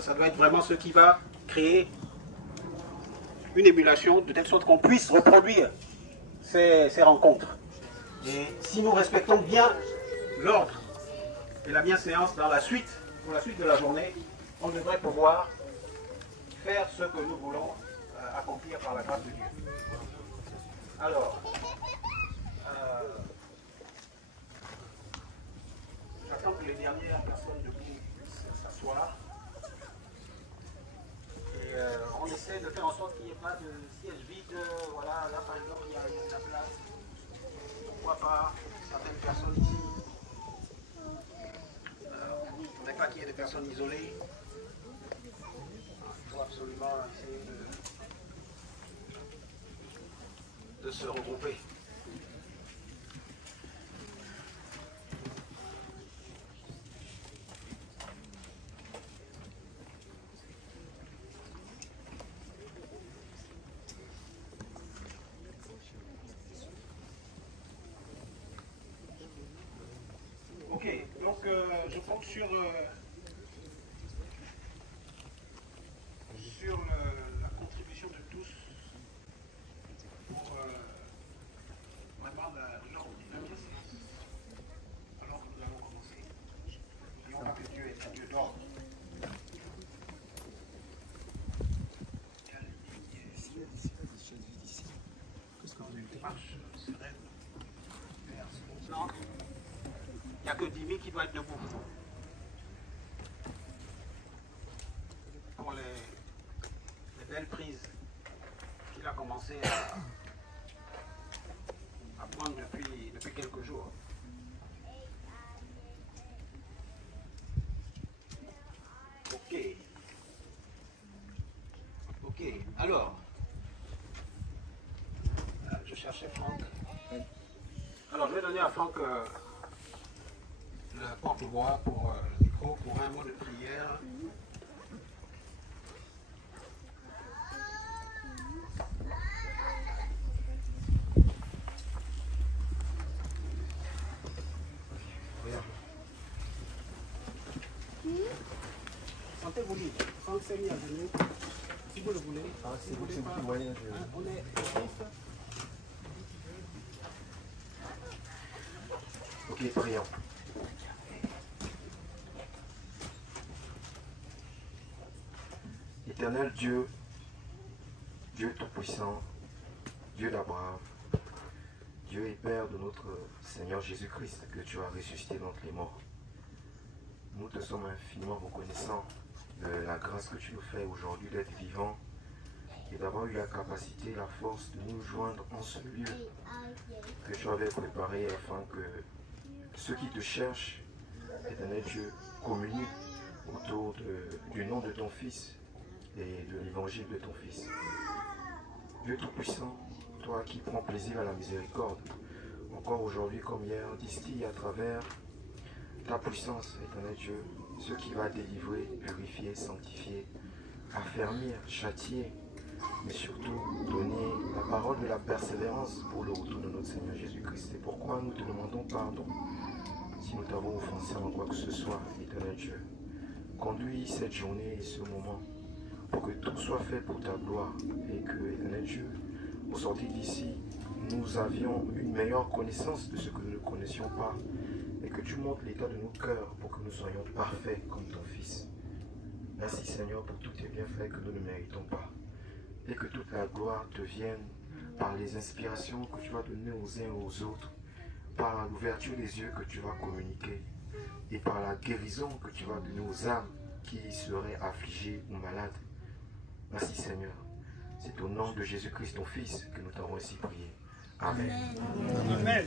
Ça doit être vraiment ce qui va créer une émulation de telle sorte qu'on puisse reproduire ces rencontres. Et si nous respectons bien l'ordre et la bienséance dans la suite, pour la suite de la journée, on devrait pouvoir faire ce que nous voulons accomplir par la grâce de Dieu. Alors, j'attends que les dernières personnes debout puissent s'asseoir. Et on essaie de faire en sorte qu'il n'y ait pas de siège vide. Voilà, là par exemple, il y a de la place. Pourquoi pas certaines personnes ici. Il ne faudrait pas qu'il y ait des personnes isolées. Il faut absolument essayer de se regrouper. Ok, donc je compte sur la contribution de tous pour vraiment l'ordre de la bienséance. Alors que nous allons commencer, n'oublions pas que Dieu est un Dieu d'ordre. Il n'y a que Dimi qui doit être debout. Pour les belles prises qu'il a commencé à prendre depuis quelques jours. Ok. Ok. Alors, je cherchais Franck. Alors, je vais donner à Franck le porte-voix pour le micro, pour un mot de prière. Sentez-vous libre. Franck s'est mis à venir. Si vous le voulez. Si vous voulez pas, on est triste. Ok, prions. Éternel Dieu, Dieu Tout-Puissant, Dieu d'Abraham, Dieu et Père de notre Seigneur Jésus-Christ que tu as ressuscité d'entre les morts. Nous te sommes infiniment reconnaissants de la grâce que tu nous fais aujourd'hui d'être vivants et d'avoir eu la capacité, la force de nous joindre en ce lieu que tu avais préparé afin que ceux qui te cherchent, éternel Dieu, communient autour du nom de ton Fils et de l'évangile de ton Fils. Dieu Tout-Puissant, toi qui prends plaisir à la miséricorde, encore aujourd'hui comme hier, distille à travers ta puissance, éternel Dieu, ce qui va délivrer, purifier, sanctifier, affermir, châtier, mais surtout donner la parole de la persévérance pour le retour de notre Seigneur Jésus-Christ. C'est pourquoi nous te demandons pardon si nous t'avons offensé en quoi que ce soit, éternel Dieu. Conduis cette journée et ce moment pour que tout soit fait pour ta gloire et que, éternel Dieu, au sortir d'ici, nous avions une meilleure connaissance de ce que nous ne connaissions pas et que tu montres l'état de nos cœurs pour que nous soyons parfaits comme ton Fils. Merci Seigneur pour tous tes bienfaits que nous ne méritons pas et que toute la gloire te vienne par les inspirations que tu vas donner aux uns et aux autres, par l'ouverture des yeux que tu vas communiquer et par la guérison que tu vas donner aux âmes qui seraient affligées ou malades. Merci Seigneur. C'est au nom de Jésus-Christ, ton Fils, que nous t'avons ainsi prié. Amen. Amen. Amen.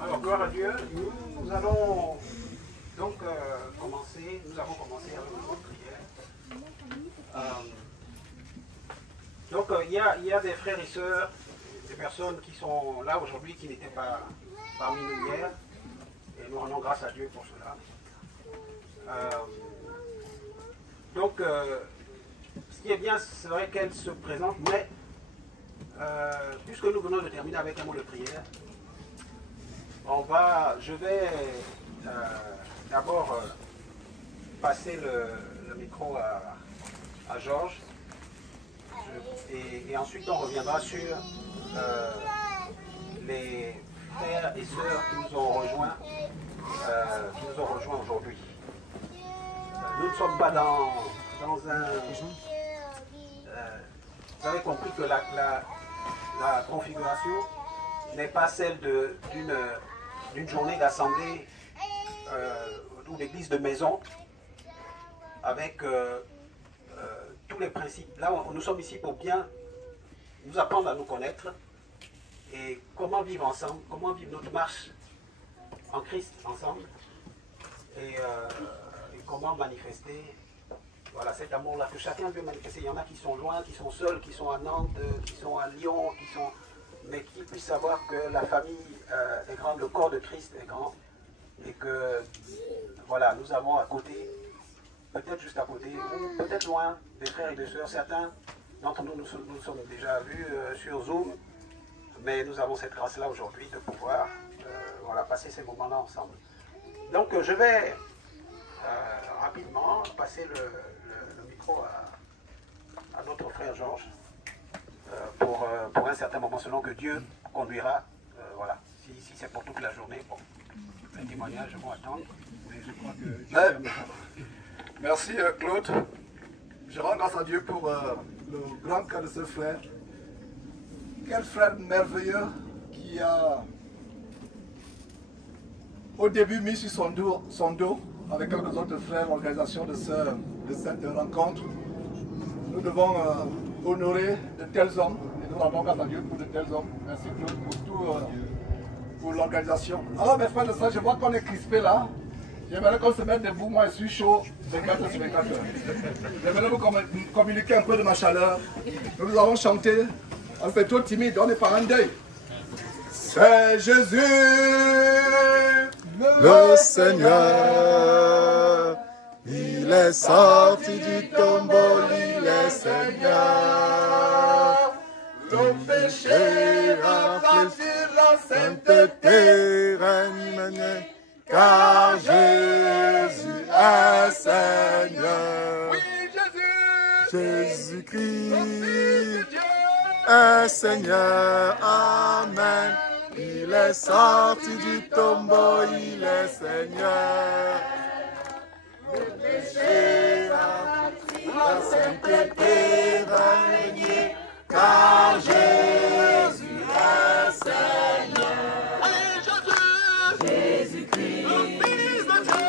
Alors, gloire à Dieu. Nous allons donc commencer. Nous avons commencé avec une prière. Donc, il y a des frères et sœurs, des personnes qui sont là aujourd'hui qui n'étaient pas parmi nous hier. Et nous rendons grâce à Dieu pour cela. Donc, ce qui est bien, c'est vrai qu'elle se présente, mais puisque nous venons de terminer avec un mot de prière, Je vais d'abord passer le micro à Georges et ensuite on reviendra sur les frères et sœurs qui nous ont rejoints aujourd'hui. Nous ne sommes pas dans un... vous avez compris que la configuration n'est pas celle d'une journée d'assemblée ou d'église de maison avec tous les principes. Là, nous sommes ici pour bien nous apprendre à nous connaître et comment vivre ensemble, comment vivre notre marche en Christ ensemble et comment manifester voilà, cet amour-là que chacun veut manifester. Il y en a qui sont loin, qui sont seuls, qui sont à Nantes, qui sont à Lyon, mais qui puissent savoir que la famille est grande, le corps de Christ est grand et que voilà, nous avons à côté, peut-être juste à côté, ou peut-être loin, des frères et des sœurs. Certains d'entre nous nous sommes déjà vus sur Zoom, mais nous avons cette grâce-là aujourd'hui de pouvoir voilà, passer ces moments-là ensemble. Donc je vais rapidement passer le micro à notre frère Georges pour un certain moment, selon que Dieu conduira. Voilà. Si c'est pour toute la journée, bon, les témoignages vont attendre. Mais je crois que merci Claude. Je rends grâce à Dieu pour le grand cœur de ce frère. Quel frère merveilleux qui a au début mis sur son dos avec quelques autres frères l'organisation de cette rencontre. Nous devons honorer de tels hommes et nous rendons grâce à Dieu pour de tels hommes. Merci Claude pour tout, pour l'organisation. Alors mes frères et sœurs, je vois qu'on est crispé là. J'aimerais qu'on se mette debout, moi je suis chaud 24 heures sur 24 heures. J'aimerais vous communiquer un peu de ma chaleur. Nous avons chanté, on fait trop timide, on est par un deuil. C'est Jésus, le Seigneur. Il est sorti du tombeau, il est Seigneur. Le péché a fléchi, la sainteté règne, car Jésus est Seigneur. oui Jésus, Jésus-Christ est Seigneur, Amen. Il est sorti du tombeau, il est Seigneur. Le péché a pris, la sainteté va régner, car Jésus est Seigneur. Jésus-Christ, le Fils de Dieu,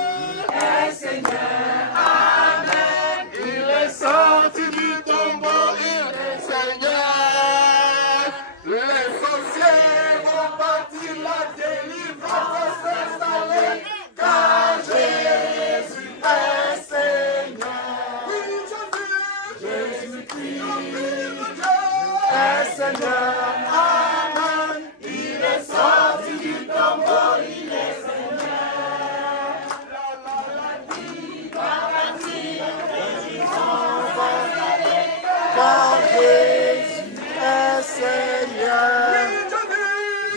est Seigneur, Amen. Il est sorti du tombeau, il est Seigneur. Les sorciers vont partir, la délivrance va s'installer, car Jésus est Seigneur. Oui, Jésus-Christ, le Fils de Dieu, est Seigneur, Amen. Il est sorti du tombeau, il est Seigneur. La vie va partir, les gens vont aller, car Jésus est Seigneur.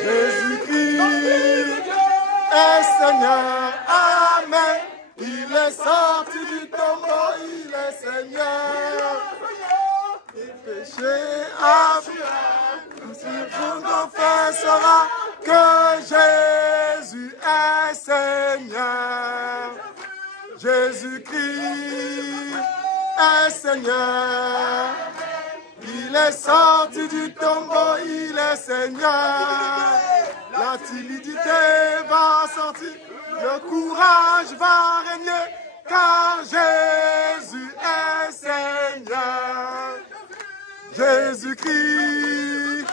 Jésus-Christ est Seigneur, Amen. Il est sorti du tombeau, il est Seigneur. Les péchés à sur confessera que Jésus est Seigneur. Jésus-Christ est Seigneur. Il est sorti du tombeau, il est Seigneur. La timidité va sortir, le courage va régner, car Jésus est Seigneur. Jésus-Christ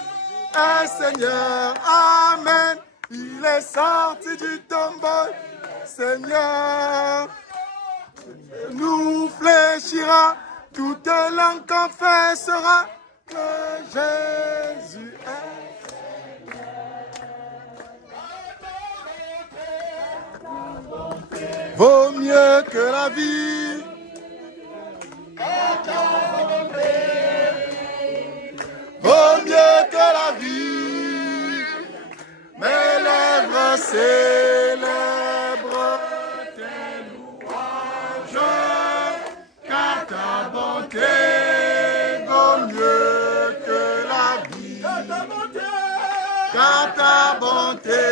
est Seigneur, Amen. Il est sorti du tombeau, Seigneur. Nous fléchira, toute langue confessera que Jésus est Seigneur. Vaut mieux que la vie, vaut mieux que la vie. Mes lèvres célèbre tes louanges, car ta bonté vaut mieux que la vie. Car ta bonté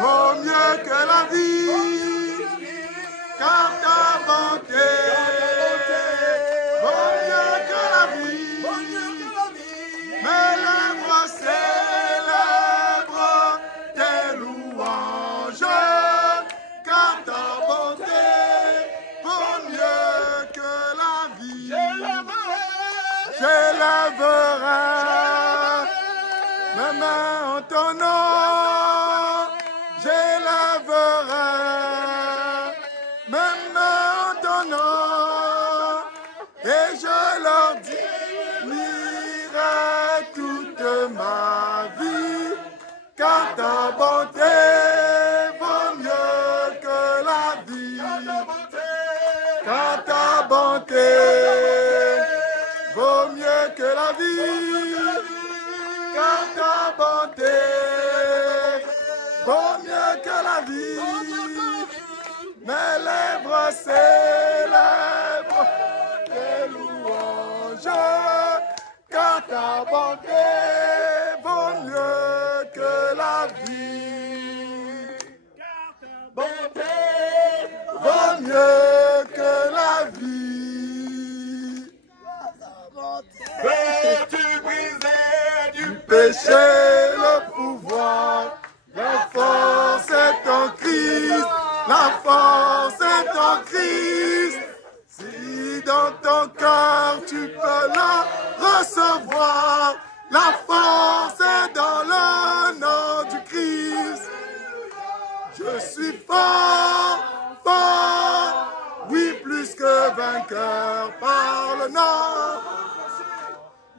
vaut mieux que la vie. Car ta bonté vaut mieux que la vie. Mes lèvres célèbrent tes louanges, car ta bonté vaut mieux que la vie. J'élèverai mes mains en ton nom, j'élèverai mes mains en ton nom, et je leur dirai toute ma vie, car ta bonté vaut mieux que la vie. Car ta bonté vaut mieux que la vie. Car ta bonté vaut mieux que la vie. Mes lèvres célèbrent tes louanges, car ta bonté vaut mieux que la vie. Bonté vaut mieux que la vie. Veux-tu briser du péché le pouvoir? La force est en Christ, la force est en Christ. Si dans ton cœur tu peux la recevoir, la force est dans le nom du Christ. Je suis fort, fort, oui plus que vainqueur par le nom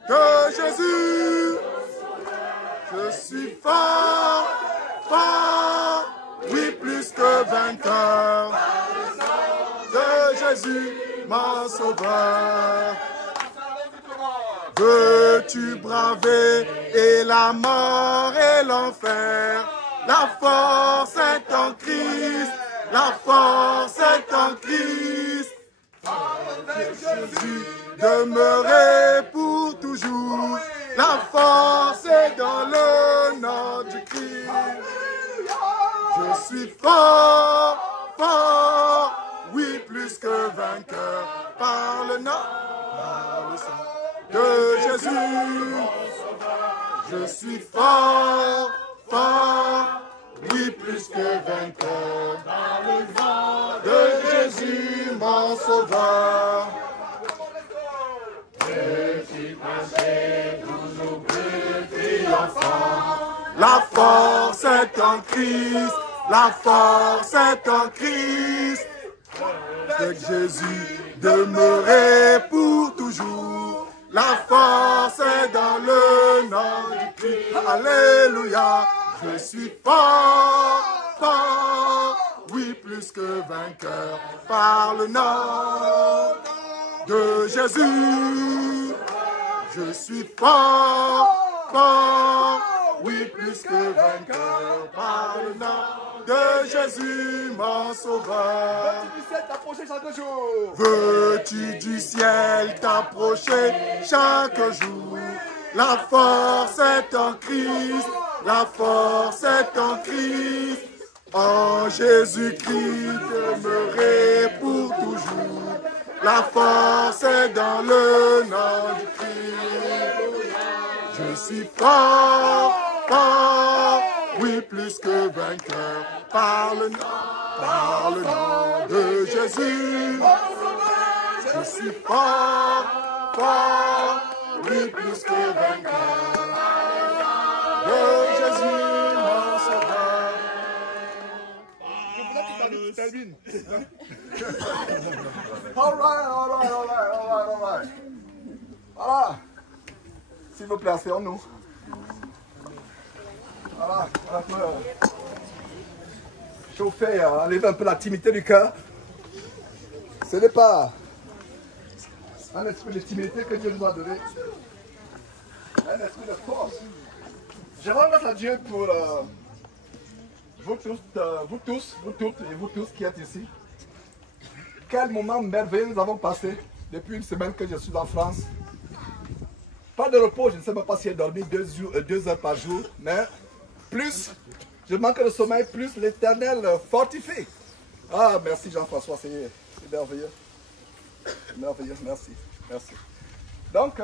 de Jésus. Je suis fort, fort, oui plus que vainqueur de Jésus, mon sauveur. Veux-tu braver et la mort et l'enfer? La force est en Christ, la force est en Christ. Avec Jésus demeurer pour toujours. La force est dans le nom du Christ. Je suis fort, fort, oui plus que vainqueur par le nom, par le sang de Jésus. Je suis fort, fort, oui plus que vainqueur par le nom de Jésus, mon sauveur. La force est en Christ, la force est en Christ. Avec Jésus demeurer pour toujours. La force est dans le nom du Christ. Alléluia. Je suis fort, fort, oui plus que vainqueur par le nom de Jésus. Je suis fort, fort, oui plus que vainqueur par le nom de Jésus, mon sauveur. Veux-tu du ciel t'approcher chaque jour? La force est en Christ, la force est en Christ. En Jésus-Christ demeurer pour toujours. La force est dans le nom du Christ. Je suis fort, fort, oui plus que vainqueur par le nom de Jésus. Je suis fort, fort, oui plus que vainqueur de Jésus, mon sauveur. All right. Voilà. S'il vous plaît, asseyons-nous. Voilà, on peut chauffer, enlever un peu la timidité du cœur. Ce n'est pas un esprit de timidité que Dieu nous a donné. Un esprit de force. Je rends grâce à Dieu pour vous toutes et vous tous qui êtes ici, quel moment merveilleux nous avons passé depuis une semaine que je suis en France. Pas de repos, je ne sais même pas si j'ai dormi 2 heures par jour, mais plus je manque de sommeil, plus l'Éternel fortifie. Ah, merci Jean-François, c'est merveilleux. Merveilleux, merci. Merci. Donc,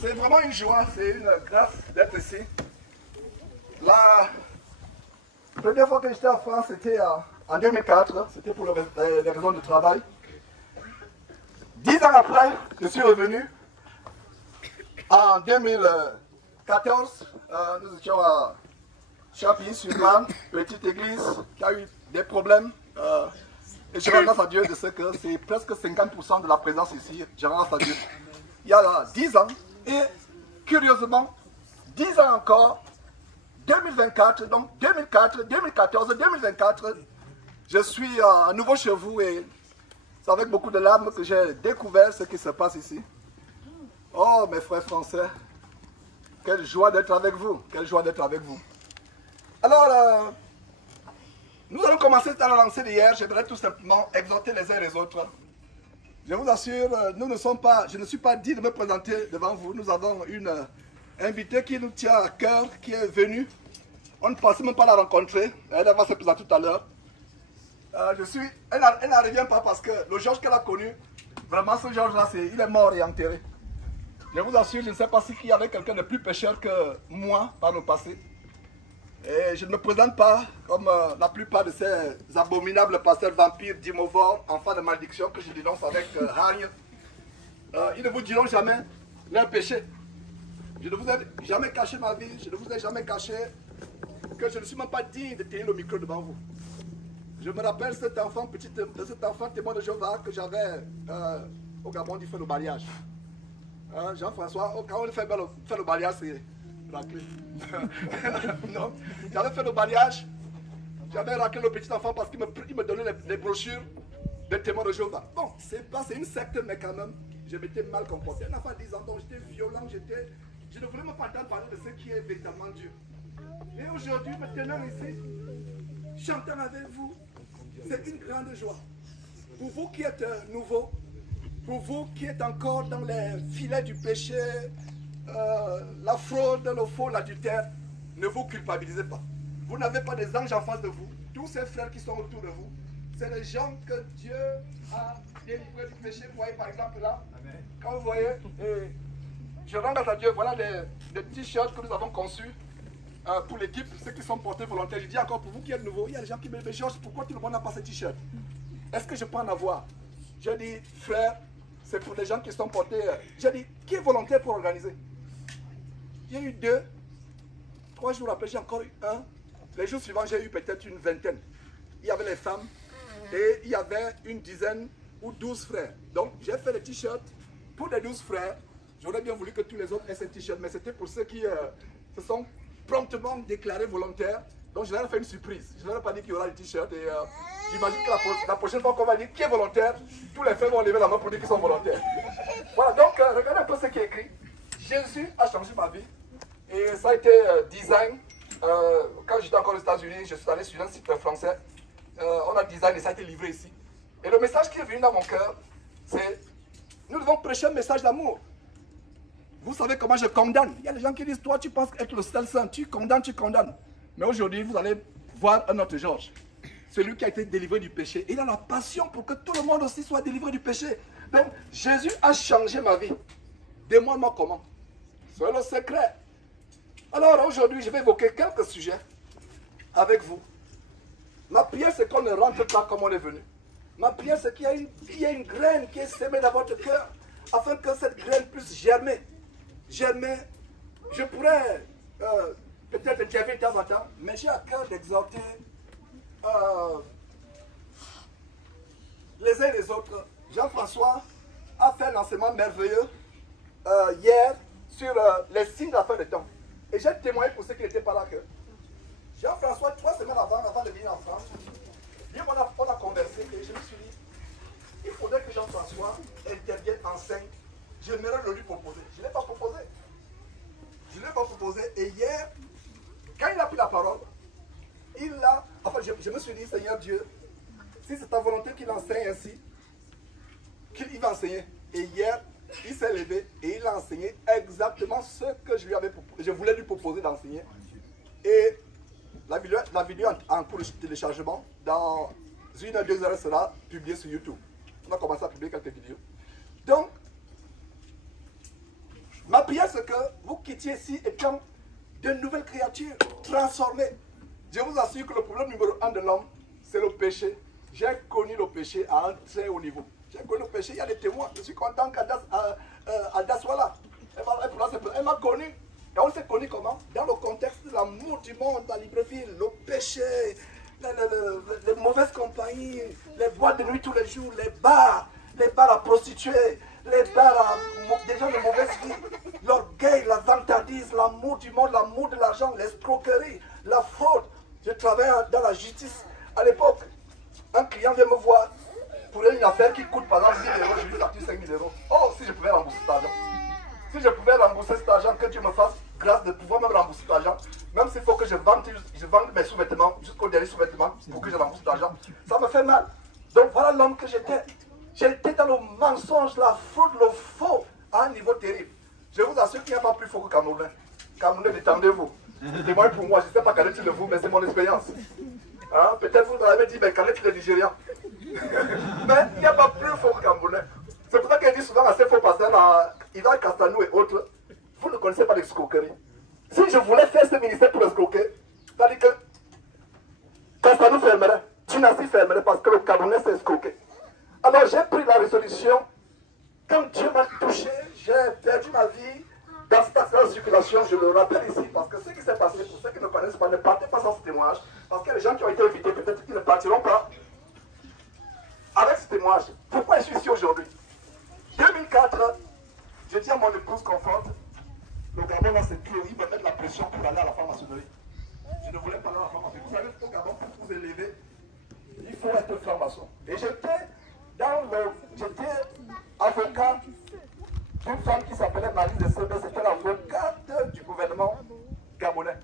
c'est vraiment une joie, c'est une grâce d'être ici. La première fois que j'étais en France, c'était en 2004, c'était pour les raisons de travail. 10 ans après, je suis revenu. En 2014, nous étions à Champigny-sur-Marne, petite église qui a eu des problèmes. Et je rends grâce à Dieu de ce que c'est presque 50% de la présence ici. Je rends grâce à Dieu. Il y a 10 ans, et curieusement, 10 ans encore, 2024, donc 2004, 2014, 2024, je suis à nouveau chez vous et c'est avec beaucoup de larmes que j'ai découvert ce qui se passe ici. Oh, mes frères français, quelle joie d'être avec vous, quelle joie d'être avec vous. Alors, nous allons commencer à la lancée d'hier. J'aimerais tout simplement exhorter les uns et les autres. Je vous assure, je ne suis pas dit de me présenter devant vous. Nous avons une invitée qui nous tient à cœur, qui est venue. On ne pensait même pas la rencontrer. Elle va se présenter tout à l'heure. Elle n'en revient pas parce que le Georges qu'elle a connu, vraiment ce Georges-là, il est mort et enterré. Je vous assure, je ne sais pas s'il y avait quelqu'un de plus pécheur que moi par le passé. Et je ne me présente pas comme la plupart de ces abominables pasteurs vampires, dimorphes, enfants de malédiction que je dénonce avec hargne. Ils ne vous diront jamais leur péché. Je ne vous ai jamais caché ma vie, je ne vous ai jamais caché que je ne suis même pas digne de tenir le micro devant vous. Je me rappelle cet enfant témoin de Jéhovah que j'avais au Gabon du fait le mariage. Jean-François, quand on fait le mariage, c'est raclé. Non, j'avais fait le mariage, j'avais raclé le petit enfant parce qu'il me donnait les brochures de témoins de Jéhovah. Bon, c'est une secte, mais quand même, je m'étais mal comporté. Un enfant de 10 ans, donc j'étais violent, je ne voulais même pas entendre parler de ce qui est véritablement Dieu. Et aujourd'hui, maintenant ici, chantant avec vous, c'est une grande joie. Pour vous qui êtes nouveaux, pour vous qui êtes encore dans les filets du péché, la fraude, le faux, l'adultère, ne vous culpabilisez pas. Vous n'avez pas des anges en face de vous. Tous ces frères qui sont autour de vous, c'est les gens que Dieu a délivrés du péché. Vous voyez par exemple là, quand vous voyez, je rends grâce à Dieu, voilà des t-shirts que nous avons conçus pour l'équipe, ceux qui sont portés volontaires. Je dis encore pour vous qui êtes nouveaux, il y a des gens qui me disent, Georges, pourquoi tout le monde n'a pas ce t-shirt? Est-ce que je peux en avoir? Je dis, frère, c'est pour les gens qui sont portés. J'ai dit, qui est volontaire pour organiser? J'ai eu 2, 3 jours après, j'ai encore eu 1. Les jours suivants, j'ai eu peut-être une vingtaine. Il y avait les femmes et il y avait une dizaine ou 12 frères. Donc, j'ai fait les t-shirts pour les 12 frères. J'aurais bien voulu que tous les autres aient ces t-shirts, mais c'était pour ceux qui se sont promptement déclarés volontaires. Donc, je leur ai fait une surprise. Je ne leur ai pas dit qu'il y aura des t-shirts et j'imagine que la prochaine fois qu'on va dire qui est volontaire, tous les frères vont lever la main pour dire qu'ils sont volontaires. Voilà, donc regardez un peu ce qui est écrit. Jésus a changé ma vie et ça a été design. Quand j'étais encore aux États-Unis, je suis allé sur un site français. On a design et ça a été livré ici. Et le message qui est venu dans mon cœur, c'est nous devons prêcher un message d'amour. Vous savez comment je condamne. Il y a des gens qui disent, toi tu penses être le seul saint, tu condamnes, tu condamnes. Mais aujourd'hui, vous allez voir un autre Georges. Celui qui a été délivré du péché. Il a la passion pour que tout le monde aussi soit délivré du péché. Donc, Jésus a changé ma vie. Demande-moi comment. C'est le secret. Alors, aujourd'hui, je vais évoquer quelques sujets avec vous. Ma prière, c'est qu'on ne rentre pas comme on est venu. Ma prière, c'est qu'il y ait une graine qui est semée dans votre cœur, afin que cette graine puisse germer. Germer. Je pourrais peut-être intervenir de temps en temps, mais j'ai à cœur d'exhorter les uns et les autres. Jean-François a fait un enseignement merveilleux hier sur les signes de la fin des temps. Et j'ai témoigné pour ceux qui n'étaient pas là que Jean-François, 3 semaines avant de venir en France, on a conversé et je me suis dit, il faudrait que Jean-François intervienne, enseigne. J'aimerais le lui proposer. Je ne l'ai pas proposé. Je ne l'ai pas proposé. Et hier, quand il a pris la parole, je me suis dit, Seigneur Dieu, si c'est ta volonté qu'il enseigne ainsi, qu'il va enseigner. Et hier, il s'est levé et il a enseigné exactement ce que je voulais lui proposer d'enseigner. Et la vidéo en cours de téléchargement, dans 1 à 2 heures, sera publiée sur YouTube. On a commencé à publier quelques vidéos. Donc, ma prière, c'est que vous quittiez ici étant de nouvelles créatures transformées. Je vous assure que le problème numéro 1 de l'homme, c'est le péché. J'ai connu le péché à un très haut niveau. J'ai connu le péché, il y a des témoins. Je suis content qu'Alda soit là. Elle m'a connu. Et on s'est connu comment? Dans le contexte de l'amour du monde à Libreville, le péché, les mauvaises compagnies, les boîtes de nuit tous les jours, les bars à prostituées, les bars à des gens de mauvaise vie, l'orgueil, la vantardise, l'amour du monde, l'amour de l'argent, l'escroquerie, la fraude. Je travaille dans la justice. À l'époque, un client vient me voir pour une affaire qui coûte par exemple 1 000 euros, je lui facture 5 000 euros. Oh, si je pouvais rembourser cet argent. Si je pouvais rembourser cet argent, que Dieu me fasse grâce de pouvoir même rembourser cet argent, même s'il faut que je vende mes sous-vêtements jusqu'au dernier sous-vêtement pour que je rembourse cet argent, ça me fait mal. Donc voilà l'homme que j'étais. J'étais dans le mensonge, la fraude, le faux, à un niveau terrible. Je vous assure qu'il n'y a pas plus faux que Camerounais. Camerounais, détendez-vous. Témoigne pour moi, je ne sais pas quel est le vous, mais c'est mon expérience. Hein? Peut-être vous m'avez dit, mais quel est le Nigérian? Mais il n'y a pas plus faux que Camerounais. C'est pour ça qu'il dit souvent à ces faux pasteurs, Ivan Castanou et autres, vous ne connaissez pas l'escroquerie. Si je voulais faire ce ministère pour escroquer, c'est-à-dire que Castanou fermerait, Tunasi fermerait parce que le Camerounais s'est escroqué. Alors j'ai pris la résolution, quand Dieu m'a touché, j'ai perdu ma vie dans cette accident de circulation, je le rappelle ici, parce que ce qui s'est passé, pour ceux qui ne connaissent pas, ne partez pas sans ce témoignage, parce que les gens qui ont été invités, peut-être qu'ils ne partiront pas avec ce témoignage. Pourquoi je suis ici aujourd'hui? 2004, je dis à mon épouse conforte, le Gabon là c'est dur, il me met de la pression pour aller à la franc-maçonnerie. Je ne voulais pas aller à la franc-maçonnerie. Vous savez, au Gabon, pour vous élever, il faut être franc-maçon. Et j'étais avocat d'une femme qui s'appelait Marie de Sebe, c'était l'avocate du gouvernement gabonais.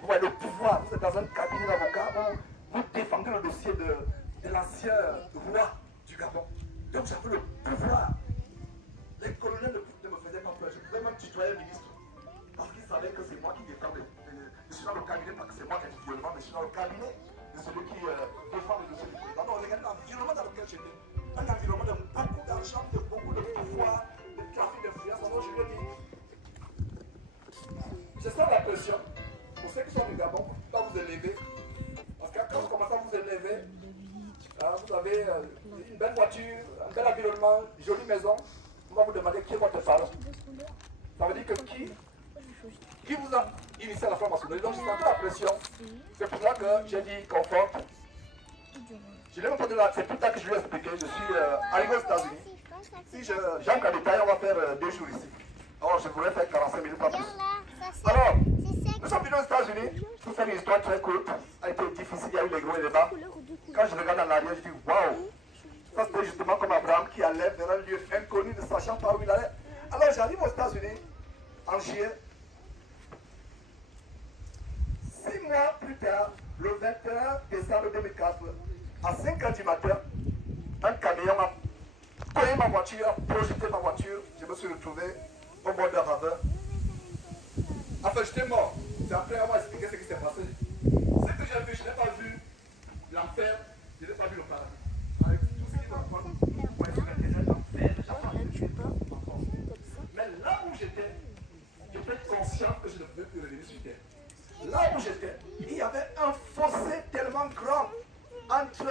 Vous voyez le pouvoir, vous êtes dans un cabinet d'avocats, vous défendez le dossier de l'ancien roi du Gabon. Donc j'avais le pouvoir. Les colonels ne me faisaient pas peur, je pouvais même tutoyer le ministre. Parce qu'ils savaient que c'est moi qui défendais. Je suis dans le cabinet, pas que c'est moi qui ai violement, mais je suis dans le cabinet de celui qui défend le dossier du président. Donc regardez l'environnement dans lequel j'étais. Un environnement de beaucoup d'argent, de beaucoup de pouvoir, de trafic d'influence. Alors je lui ai dit, je sens la pression. Pour ceux qui sont du Gabon, vous ne pouvez pas vous élever. Parce que quand vous commencez à vous élever, vous avez une belle voiture, un bel environnement, une jolie maison. On va vous demander qui est votre parent. Ça veut dire que qui vous a initié à la franc-maçonnerie. Donc je sentais la pression. C'est pour ça que j'ai dit confort. Je l'ai entendu là, c'est tout ça que je lui ai expliqué. Je suis arrivé aux États-Unis. Si j'entre en détail, on va faire 2 jours ici. Alors je voulais faire 45 minutes pas plus. Alors, nous sommes venus aux États-Unis. Pour faire une histoire très courte, ça a été difficile, il y a eu les gros et les bas. Quand je regarde en arrière, je dis waouh! Ça c'était justement comme Abraham qui allait vers un lieu inconnu, ne sachant pas où il allait. Alors j'arrive aux États-Unis en juillet. 6 mois plus tard, le 21 décembre 2004, à 5h du matin, un camion a cogné ma voiture, a projeté ma voiture. Je me suis retrouvé au bord d'un ravin. Enfin, j'étais mort. C'est après avoir expliqué ce qui s'est passé. Ce que j'ai vu, je n'ai pas vu l'enfer, je n'ai pas vu le paradis. Avec tout ce qui me raconte, moi, je m'intéresse l'enfer. Mais là où j'étais conscient que je ne pouvais plus revenir sur terre. Là où j'étais, il y avait un fossé tellement grand entre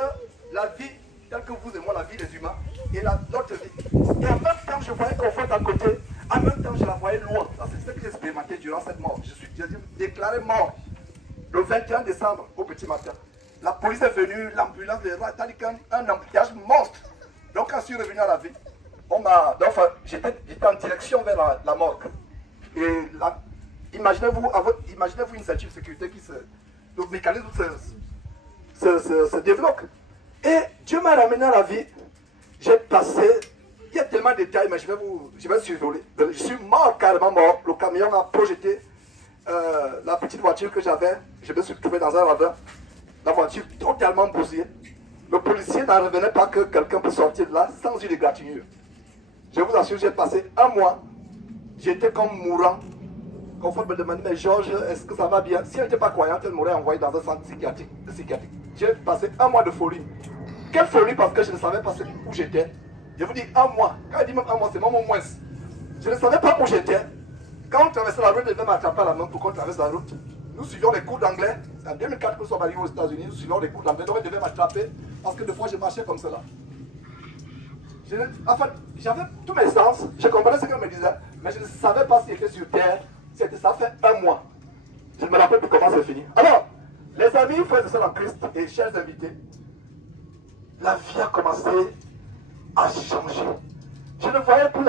la vie telle que vous et moi, la vie des humains, et l'autre vie. Et en même temps, je voyais Confort à côté, en même temps, je la voyais loin. Ça, c'est ce que j'ai expérimenté durant cette mort. Je suis déclaré mort le 21 décembre au petit matin. La police est venue, l'ambulance, c'est-à-dire un embouteillage monstre. Donc, quand je suis revenu à la vie, j'étais en direction vers la morgue. Et là, imaginez-vous une ceinture de sécurité qui le mécanisme se développe. Et Dieu m'a ramené à la vie. J'ai passé, il y a tellement de détails, mais je vais survoler. Je suis mort, carrément mort. Le camion a projeté la petite voiture que j'avais. Je me suis trouvé dans un ravin. la voiture totalement bousillée. Le policier n'en revenait pas que quelqu'un peut sortir de là sans une égratignure. Je vous assure, j'ai passé un mois, j'étais comme mourant. Confort me demandait, mais Georges, est-ce que ça va bien? Si elle n'était pas croyante, elle m'aurait envoyé dans un centre psychiatrique. J'ai passé un mois de folie. Quelle folie, parce que je ne savais pas où j'étais. Je vous dis un mois. Quand je dis même un mois, c'est même au moins. Je ne savais pas où j'étais. Quand on traversait la route, je devais m'attraper à la main pour qu'on traverse la route. Nous suivions les cours d'anglais. C'est en 2004 que nous sommes arrivés aux États-Unis. Nous suivions les cours d'anglais. Donc, je devais m'attraper parce que des fois, je marchais comme cela. En fait, j'avais tous mes sens. Je comprenais ce qu'elle me disait. Mais je ne savais pas si j'étais sur terre. Ça fait un mois. Je ne me rappelle plus comment c'est fini. Alors, les amis, frères et sœurs en Christ et chers invités, la vie a commencé à changer. Je ne voyais plus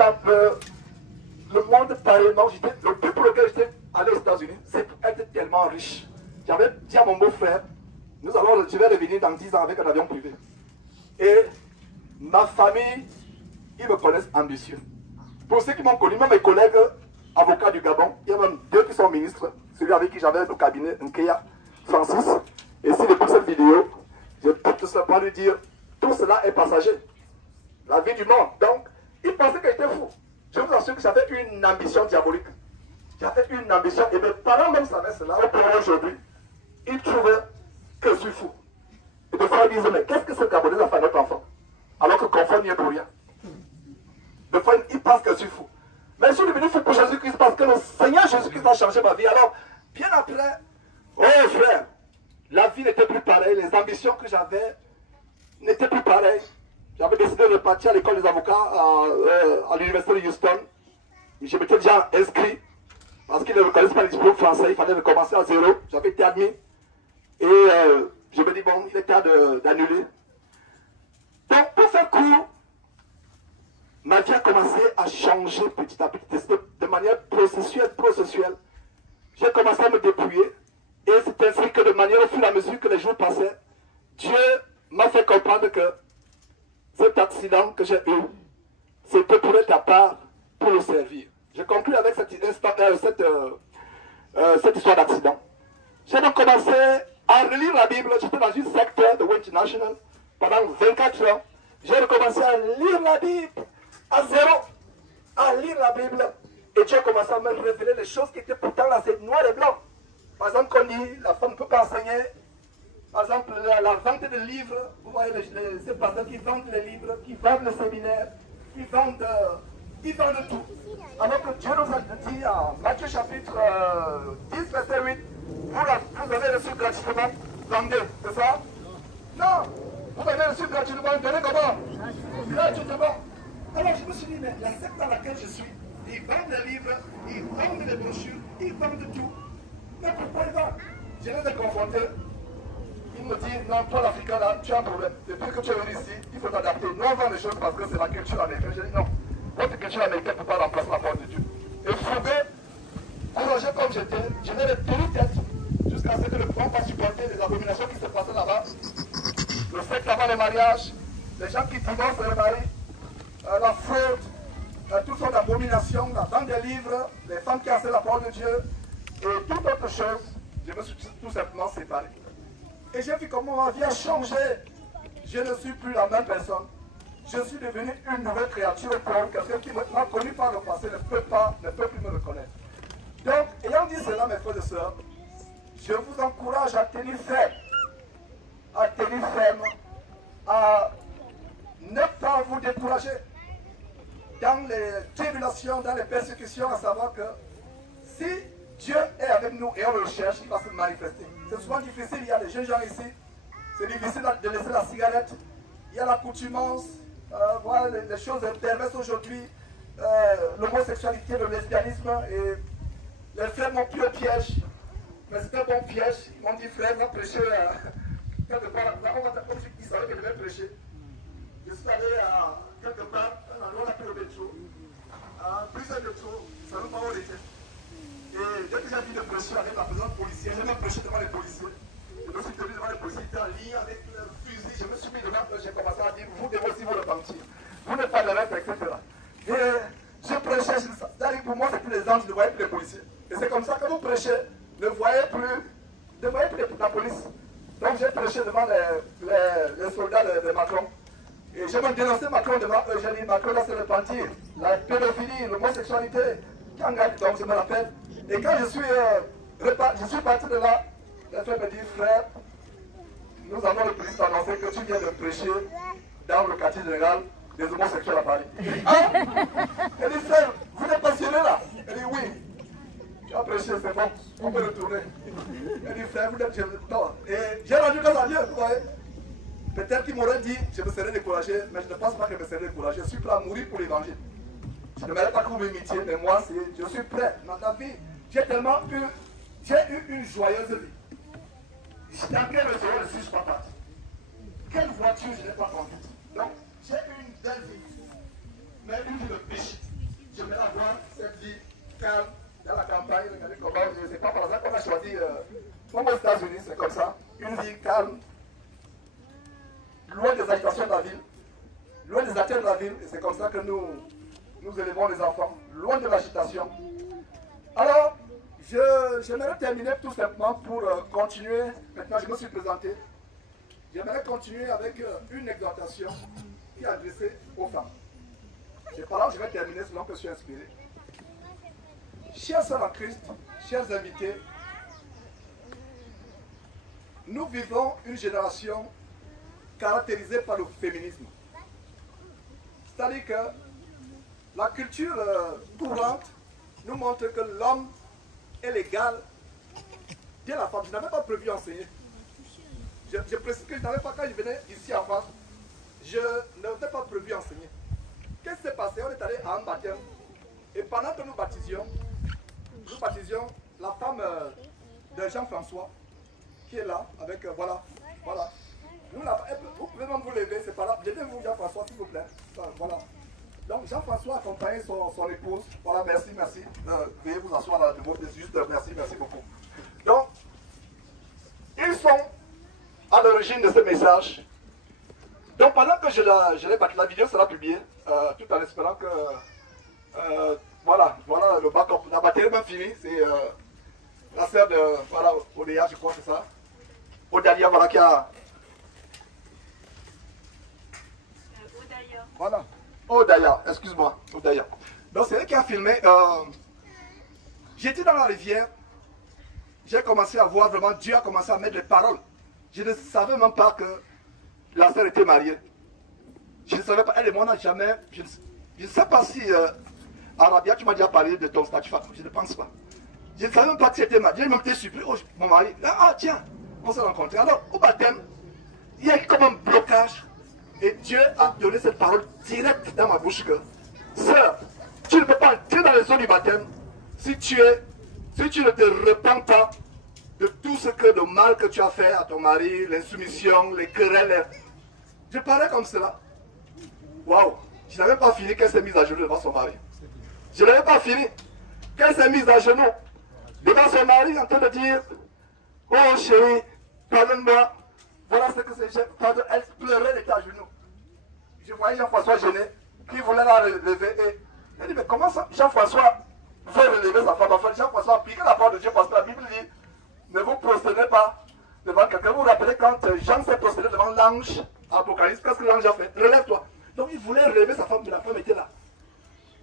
le monde pareillement. Le but pour lequel j'étais allé aux États-Unis, c'est pour être tellement riche. J'avais dit à mon beau-frère, je vais revenir dans 10 ans avec un avion privé. Et ma famille, ils me connaissent ambitieux. Pour ceux qui m'ont connu, même mes collègues avocats du Gabon, il y a même 2 qui sont ministres, celui avec qui j'avais le cabinet, Nkeya Francis. Et s'il écoute cette vidéo, je peux tout simplement lui dire, tout cela est passager. La vie du monde. Donc, il pensait qu'il était fou. Je vous assure que j'avais une ambition diabolique. J'avais une ambition, et mes parents même savaient cela. Au point aujourd'hui, ils trouvaient que je suis fou. Et des fois, ils disaient, mais qu'est-ce que ce Gabonais a fait à notre enfant? Alors que confort n'y est pour rien. Des fois, ils pensent que je suis fou. Mais je suis devenu fou pour Jésus-Christ parce que le Seigneur Jésus-Christ a changé ma vie. Alors, bien après, oh frère, la vie n'était plus pareille, les ambitions que j'avais n'étaient plus pareilles. J'avais décidé de partir à l'école des avocats à l'université de Houston. Je m'étais déjà inscrit parce qu'ils ne reconnaissent pas les diplômes français, il fallait recommencer à zéro. J'avais été admis et je me dis, bon, il est temps d'annuler. Donc, pour faire court, ma vie a commencé à changer petit à petit, de manière processuelle. J'ai commencé à me dépouiller et c'est ainsi que de manière au fur et à mesure que les jours passaient, Dieu m'a fait comprendre que cet accident que j'ai eu, c'était pour être à part, pour le servir. Je conclue avec cette histoire d'accident. J'ai donc commencé à relire la Bible. J'étais dans une secte de Wayne National pendant 24 ans. J'ai recommencé à lire la Bible à zéro, à lire la Bible. Et Dieu a commencé à me révéler les choses qui étaient pourtant là, c'est noir et blanc. Par exemple, qu'on dit, la femme ne peut pas enseigner. Par exemple, la vente de livres. Vous voyez ces personnes qui vendent les livres, qui vendent le séminaire, qui vendent tout. Alors que Dieu nous a dit en Matthieu chapitre 10, verset 8, vous avez reçu gratuitement, vendez, c'est ça? Non, vous avez reçu gratuitement, donnez comment? Gratuitement. Alors je me suis dit, mais la secte dans laquelle je suis, ils vendent des livres, ils vendent des brochures, ils vendent tout. Mais pourquoi ils vendent? Je les ai confrontés. Il me dit, non, toi l'Africain là, tu as un problème. Depuis que tu es venu ici, il faut t'adapter. Nous on vend des choses parce que c'est la culture américaine. J'ai dit non, votre culture américaine ne peut pas remplacer la parole de Dieu. Et fougué, courageux comme j'étais, je n'avais tenu tête jusqu'à ce que le grand pas supporter les abominations qui se passaient là-bas. Le sexe avant les mariages, les gens qui divorcent les maris, la fraude, toutes sortes d'abominations, la vente des livres, les femmes qui harcèlent la parole de Dieu et toute autre chose, je me suis tout simplement séparé. Et j'ai vu comment ma vie a changé. Je ne suis plus la même personne. Je suis devenu une nouvelle créature pour quelqu'un qui m'a connu par le passé ne peut plus me reconnaître. Donc, ayant dit cela, mes frères et sœurs, je vous encourage à tenir ferme. À tenir ferme. À ne pas vous décourager dans les tribulations, dans les persécutions, à savoir que si Dieu est avec nous et on le cherche, il va se manifester. C'est souvent difficile, il y a des jeunes gens ici, c'est difficile de laisser la cigarette, il y a l'accoutumance, voilà les choses perverses aujourd'hui, l'homosexualité, le lesbianisme, et les frères m'ont pris au piège, mais c'était un bon piège. Ils m'ont dit, frère, va prêcher quelque part, là, on va comme ils savaient que je devais prêcher. Je suis allé à quelque part, un endroit appelé le métro, plusieurs métros, je ne savais pas où on était. Et dès que j'ai vu de prêcher avec la présence policière, j'ai même prêché devant les policiers. Je me suis tenu devant les policiers, en ligne avec le fusil, je me suis mis devant eux, j'ai commencé à dire, vous devez aussi vous repentir. Vous n'êtes pas les rêves, etc. Et je prêchais, pour moi c'était les anges, je ne voyais plus les policiers. Et c'est comme ça que vous prêchez, ne voyez plus la police. Donc j'ai prêché devant les soldats de Macron. Et j'ai même dénoncé Macron devant eux. J'ai dit Macron là c'est repenti. La pédophilie, l'homosexualité, donc je me rappelle. Et quand je suis parti de là, les frères me disent frère, nous avons le plaisir d'annoncer que tu viens de prêcher dans le quartier général des homosexuels à Paris. Ah! Elle dit frère, vous êtes passionné là? Elle dit oui. Tu as prêché, c'est bon, on peut retourner. Elle dit frère, vous êtes... Non. Et j'ai rendu grâce à Dieu, vous voyez. Peut-être qu'il m'aurait dit, je me serais découragé, mais je ne pense pas que je me serais découragé. Je suis prêt à mourir pour l'évangile. Je ne m'aurais pas que vous m'imitiez, mais moi, je suis prêt. Dans ta vie, j'ai eu une joyeuse vie. Dans quel restaurant je suis pas parti? Quelle voiture je n'ai pas conduite? Donc, j'ai eu une belle vie, mais une vie de péché. J'aimerais avoir cette vie calme dans la campagne. Regardez comment, je ne sais pas par exemple, on a choisi, comme aux États-Unis, c'est comme ça, une vie calme, loin des agitations de la ville, loin des atteintes de la ville, et c'est comme ça que nous élevons les enfants, loin de l'agitation. Alors, j'aimerais terminer tout simplement pour continuer. Maintenant, je me suis présenté. J'aimerais continuer avec une exhortation qui est adressée aux femmes. Je vais terminer selon que je suis inspiré. Chers sœurs en Christ, chers invités, nous vivons une génération caractérisée par le féminisme. C'est-à-dire que la culture courante nous montre que l'homme est l'égal de la femme. Je n'avais pas prévu enseigner. Je précise que je n'avais pas, quand je venais ici en France, je n'avais pas prévu enseigner. Qu'est-ce qui s'est passé? On est allé à un baptême. Et pendant que nous baptisions la femme de Jean-François, qui est là, avec, voilà. Vous pouvez même vous lever, c'est pas là. Levez-vous Jean-François, s'il vous plaît. Voilà. Donc Jean-François accompagnait son épouse. Voilà, merci. Veuillez vous asseoir là, juste merci beaucoup. Donc, ils sont à l'origine de ce message. Donc pendant que je l'ai bâti, la vidéo sera publiée, tout en espérant que, voilà, le backup, la batterie est même finie, c'est la sœur de, voilà, Odaya, je crois que c'est ça. Odalia, voilà, qui a... Voilà. Odaya, excuse-moi, Odaya. Donc c'est elle qui a filmé. J'étais dans la rivière, j'ai commencé à voir vraiment, Dieu a commencé à mettre les paroles. Je ne savais même pas que la sœur était mariée. Je ne savais pas, elle et moi, on n'a jamais... Je ne sais pas si, Arabia, tu m'as déjà parlé de ton statut femme, je ne pense pas. Je ne savais même pas que tu étais mariée, j'ai même été surpris, oh, mon mari, tiens, on s'est rencontrés. Alors, au baptême, il y a comme un blocage. Et Dieu a donné cette parole directe dans ma bouche que, sœur, tu ne peux pas entrer dans les eaux du baptême si tu ne te repens pas de tout ce que de mal que tu as fait à ton mari, l'insoumission, les querelles. Je parlais comme cela. Waouh! Je n'avais pas fini qu'elle s'est mise à genoux devant son mari. Je n'avais pas fini qu'elle s'est mise à genoux devant son mari en train de dire, oh chérie, pardonne-moi. Voilà ce que c'est. Elle pleurait, elle était à genoux. Je voyais Jean-François gêné, qui voulait la relever. Et elle dit, mais comment ça, Jean-François veut relever sa femme? Enfin, Jean-François a appliqué la parole de Dieu parce que la Bible dit, ne vous prosternez pas devant quelqu'un. Vous vous rappelez quand Jean s'est prosterné devant l'ange, Apocalypse, qu'est-ce que l'ange a fait? Relève-toi. Donc il voulait relever sa femme, mais la femme était là.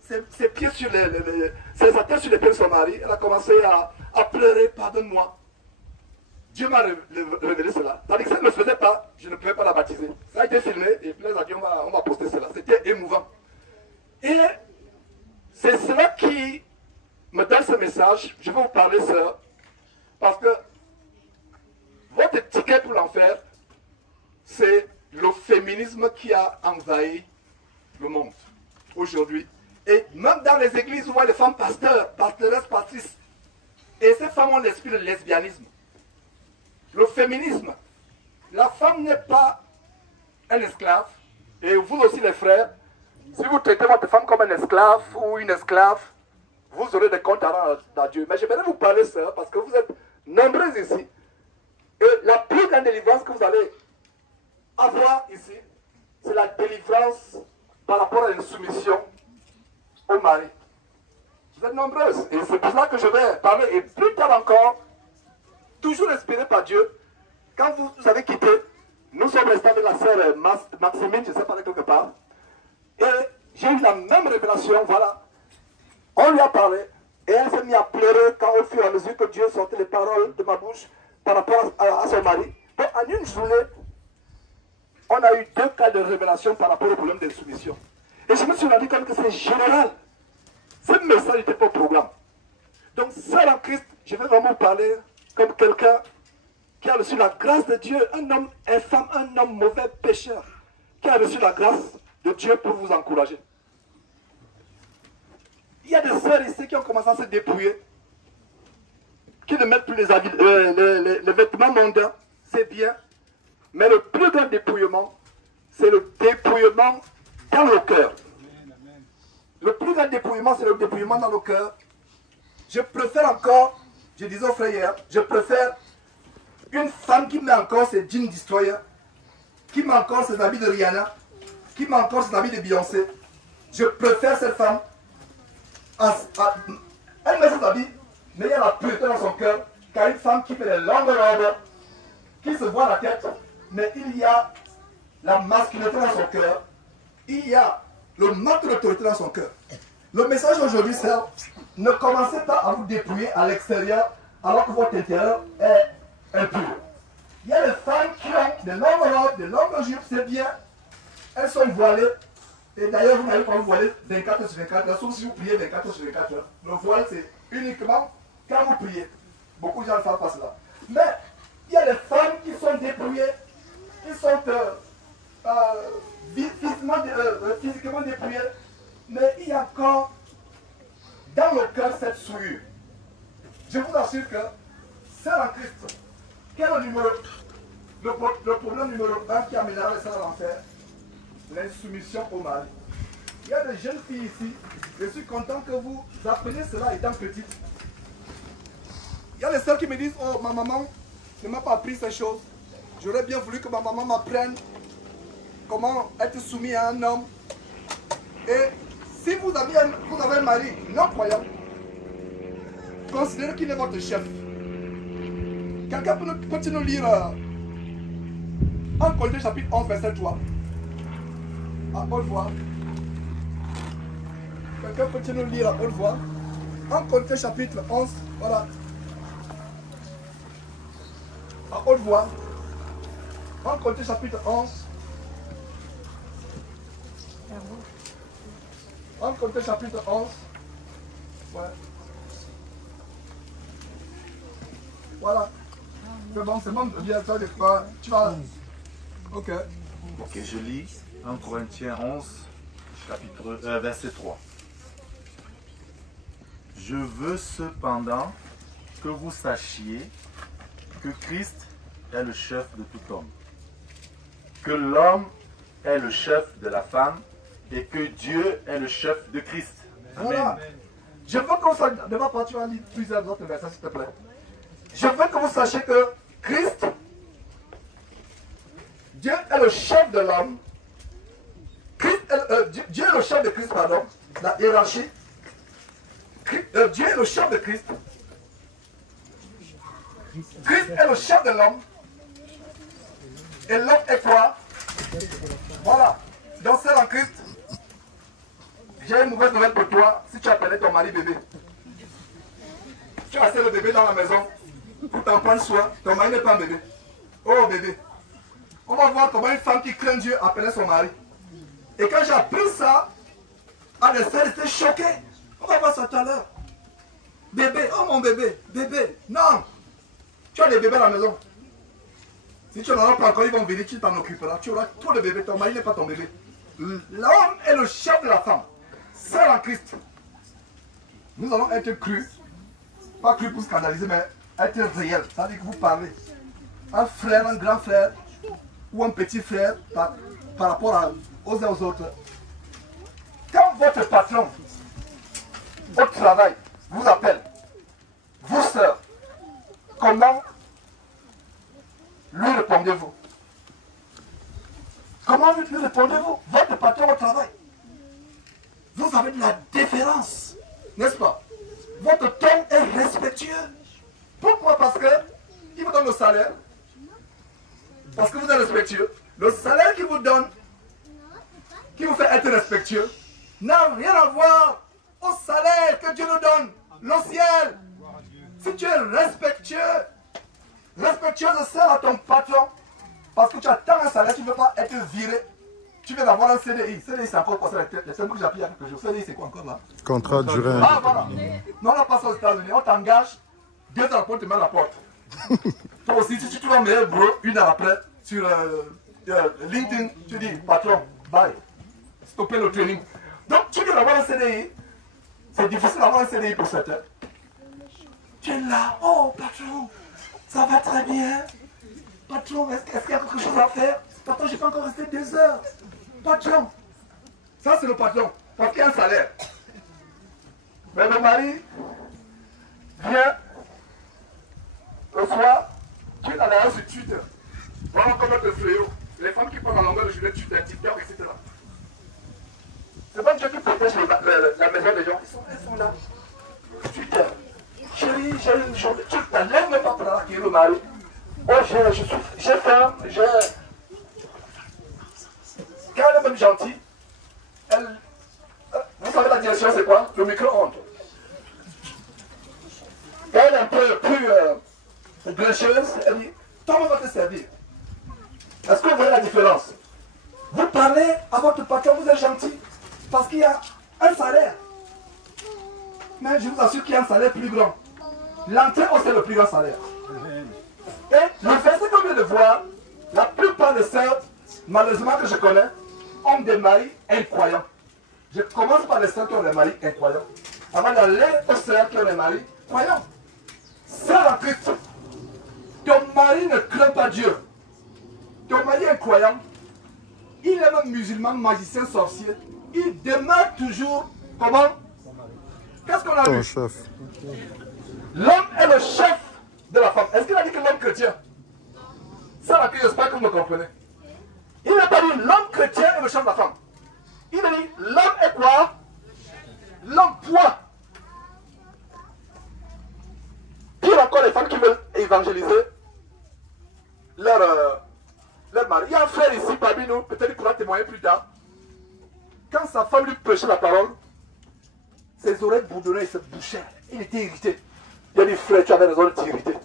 Ses pieds sur sa tête sur les pieds de son mari. Elle a commencé à pleurer, pardonne-moi. Dieu m'a révélé cela. Tandis que ça ne le faisait pas, je ne pouvais pas la baptiser. Ça a été filmé et plaise à Dieu, on m'a posté cela. C'était émouvant. Et c'est cela qui me donne ce message. Je vais vous parler, sœur, parce que votre ticket pour l'enfer, c'est le féminisme qui a envahi le monde aujourd'hui. Et même dans les églises, on voit les femmes pasteurs, pastoresses, pastrices. Et ces femmes ont l'esprit de lesbianisme. Le féminisme, la femme n'est pas un esclave. Et vous aussi les frères, si vous traitez votre femme comme un esclave ou une esclave, vous aurez des comptes à rendre à Dieu. Mais je vais vous parler ça parce que vous êtes nombreux ici. Et la plus grande délivrance que vous allez avoir ici, c'est la délivrance par rapport à une soumission au mari. Vous êtes nombreuses. Et c'est pour ça que je vais parler. Et plus tard encore, toujours inspiré par Dieu, quand vous nous avez quittés, nous sommes restés avec la sœur Maximine, je ne sais pas, quelque part. Et j'ai eu la même révélation, voilà. On lui a parlé et elle s'est mise à pleurer quand au fur et à mesure que Dieu sortait les paroles de ma bouche par rapport à son mari. Donc en une journée, on a eu 2 cas de révélation par rapport au problème de soumission. Et je me suis rendu compte que c'est général. Ce message n'était pas au programme. Donc, seul en Christ, je vais vraiment parler comme quelqu'un qui a reçu la grâce de Dieu, un homme infâme, un homme mauvais, pécheur, qui a reçu la grâce de Dieu pour vous encourager. Il y a des sœurs ici qui ont commencé à se dépouiller, qui ne mettent plus les vêtements mondains, c'est bien, mais le plus grand dépouillement, c'est le dépouillement dans le cœur. Le plus grand dépouillement, c'est le dépouillement dans le cœur. Je préfère encore, je disais aux frères hier, je préfère une femme qui met encore ses jeans destroyer, qui met encore ses habits de Rihanna, qui met encore ses habits de Beyoncé. Je préfère cette femme. Elle met ses habits, mais il y a la pureté dans son cœur, qu'à une femme qui met les longues robes, qui se voit la tête, mais il y a la masculinité dans son cœur, il y a le manque d'autorité dans son cœur. Le message aujourd'hui, c'est ne commencez pas à vous dépouiller à l'extérieur alors que votre intérieur est impur. Il y a des femmes qui ont des longues robes, des longues jupes, c'est bien. Elles sont voilées. Et d'ailleurs, vous n'allez pas vous voiler 24 sur 24 heures, sauf si vous priez 24 sur 24 heures. Le voile, c'est uniquement quand vous priez. Beaucoup de gens ne savent pas cela. Mais il y a des femmes qui sont dépouillées, qui sont physiquement dépouillées, mais il y a encore dans le cœur cette souillure. Je vous assure que c'est en Christ. Quel est le problème numéro 1 qui amènera les sœurs à l'enfer? L'insoumission au mari. Il y a des jeunes filles ici, je suis content que vous appreniez cela étant petite. Il y a des sœurs qui me disent, oh, ma maman ne m'a pas appris ces choses. J'aurais bien voulu que ma maman m'apprenne comment être soumis à un homme. Et si vous avez un mari non-croyant, considérez qu'il est votre chef. Quelqu'un peut-il nous lire 1 Corinthiens chapitre 11, verset 3? À haute voix. Quelqu'un peut-il nous lire à haute voix? 1 Corinthiens chapitre 11, voilà. À haute voix. 1 Corinthiens chapitre 11. 1 Corinthiens chapitre 11. Ouais. Voilà. C'est bon, c'est bon. Viens, tu vas. Ok. Ok, je lis 1 Corinthiens 11, verset 3. Je veux cependant que vous sachiez que Christ est le chef de tout homme, que l'homme est le chef de la femme et que Dieu est le chef de Christ. Amen. Voilà. Je veux qu'on sache, de ma part, tu vas lire plusieurs autres versets, s'il te plaît. Je veux que vous sachiez que Christ, Dieu est le chef de l'homme. Dieu est le chef de Christ, pardon, la hiérarchie. Dieu est le chef de Christ. Christ est le chef de l'homme. Et l'homme est quoi? Voilà. Donc c'est en Christ. J'ai une mauvaise nouvelle pour toi. Si tu appelais ton mari bébé, tu as laissé le bébé dans la maison pour t'en prendre soin. Ton mari n'est pas un bébé. Oh bébé. On va voir comment une femme qui craint Dieu appelait son mari. Et quand j'ai appris ça, les sœurs étaient choquées. On va voir ça tout à l'heure. Bébé, oh mon bébé, bébé. Non. Tu as des bébés à la maison. Si tu n'en as pas encore, ils vont venir, tu t'en occuperas. Tu auras trop de bébés. Ton mari n'est pas ton bébé. L'homme est le chef de la femme. C'est en Christ. Nous allons être crus. Pas crus pour scandaliser, mais être réel. Ça veut dire que vous parlez. Un frère, un grand frère, ou un petit frère, par rapport aux uns aux autres. Quand votre patron, au travail, vous appelle, vous sœurs, comment lui répondez-vous? Comment lui répondez-vous? Votre patron au travail. Vous avez de la déférence, n'est-ce pas? Votre ton est respectueux. Pourquoi? Parce que il vous donne le salaire. parce que vous êtes respectueux, le salaire qu'il vous donne, qui vous fait être respectueux, n'a rien à voir au salaire que Dieu nous donne, le ciel. Si tu es respectueux, respectueuse sert à ton patron, parce que tu attends un salaire, tu ne veux pas être viré. Tu veux avoir un CDI. CDI, c'est encore quoi? C'est le que j'ai appris il y a quelques jours. CDI, c'est quoi encore là? Contrat de durée. Ah, voilà. Non, on n'a pas ça aux États-Unis. On t'engage, 2 heures après, on te met à la porte. Toi aussi, si tu trouves un meilleur boulot, 1 heure après, sur LinkedIn, tu dis, patron, bye. Stopper le training. Donc, tu veux avoir un CDI. C'est difficile d'avoir un CDI pour cette heure. Tu es là, oh, patron, ça va très bien. Patron, est-ce qu'il y a quelque chose à faire? Patron, je n'ai pas encore resté 2 heures. Patron. Ça, c'est le patron. Parce qu'il y a un salaire. Mais le mari vient le soir, tu en as un sur Twitter. Voilà comme notre fléau. Les femmes qui parlent en longueur de journée, Twitter, TikTok, etc. C'est pas Dieu qui protège la maison des gens. Elles sont là. Twitter. Chérie, j'ai une journée. Tu ne lèves même pas pour accueillir le mari. Oh, j'ai faim, quand elle est même gentille, vous savez la direction c'est quoi? Le micro-ondes. Quand elle est un peu plus grincheuse, elle dit, toi on va te servir. Est-ce que vous voyez la différence? Vous parlez à votre patron, vous êtes gentil, parce qu'il y a un salaire. Mais je vous assure qu'il y a un salaire plus grand. L'entrée, c'est le plus grand salaire. Et le verset qu'on vient de voir, la plupart des sœurs, malheureusement que je connais, ont des maris incroyants. Je commence par les sœurs qui ont des maris incroyants. Avant d'aller aux sœurs qui ont des maris croyants. Sœur en Christ, ton mari ne craint pas Dieu. Ton mari est incroyant. Il est même musulman, magicien, sorcier. Il demeure toujours comment? Qu'est-ce qu'on a Ton vu? chef. L'homme est le chef de la femme. Est-ce qu'il a dit que l'homme chrétien? Ça, j'espère que vous me comprenez. Il n'a pas dit l'homme chrétien est le chef de la femme. Il a dit l'homme est quoi? L'homme poids. Pire encore, les femmes qui veulent évangéliser leur mari. Il y a un frère ici parmi nous, peut-être qu'il pourra témoigner plus tard. Quand sa femme lui prêchait la parole, ses oreilles bourdonnaient, il se bouchait. Il était irrité. Il a dit, frère, tu avais raison de t'irriter.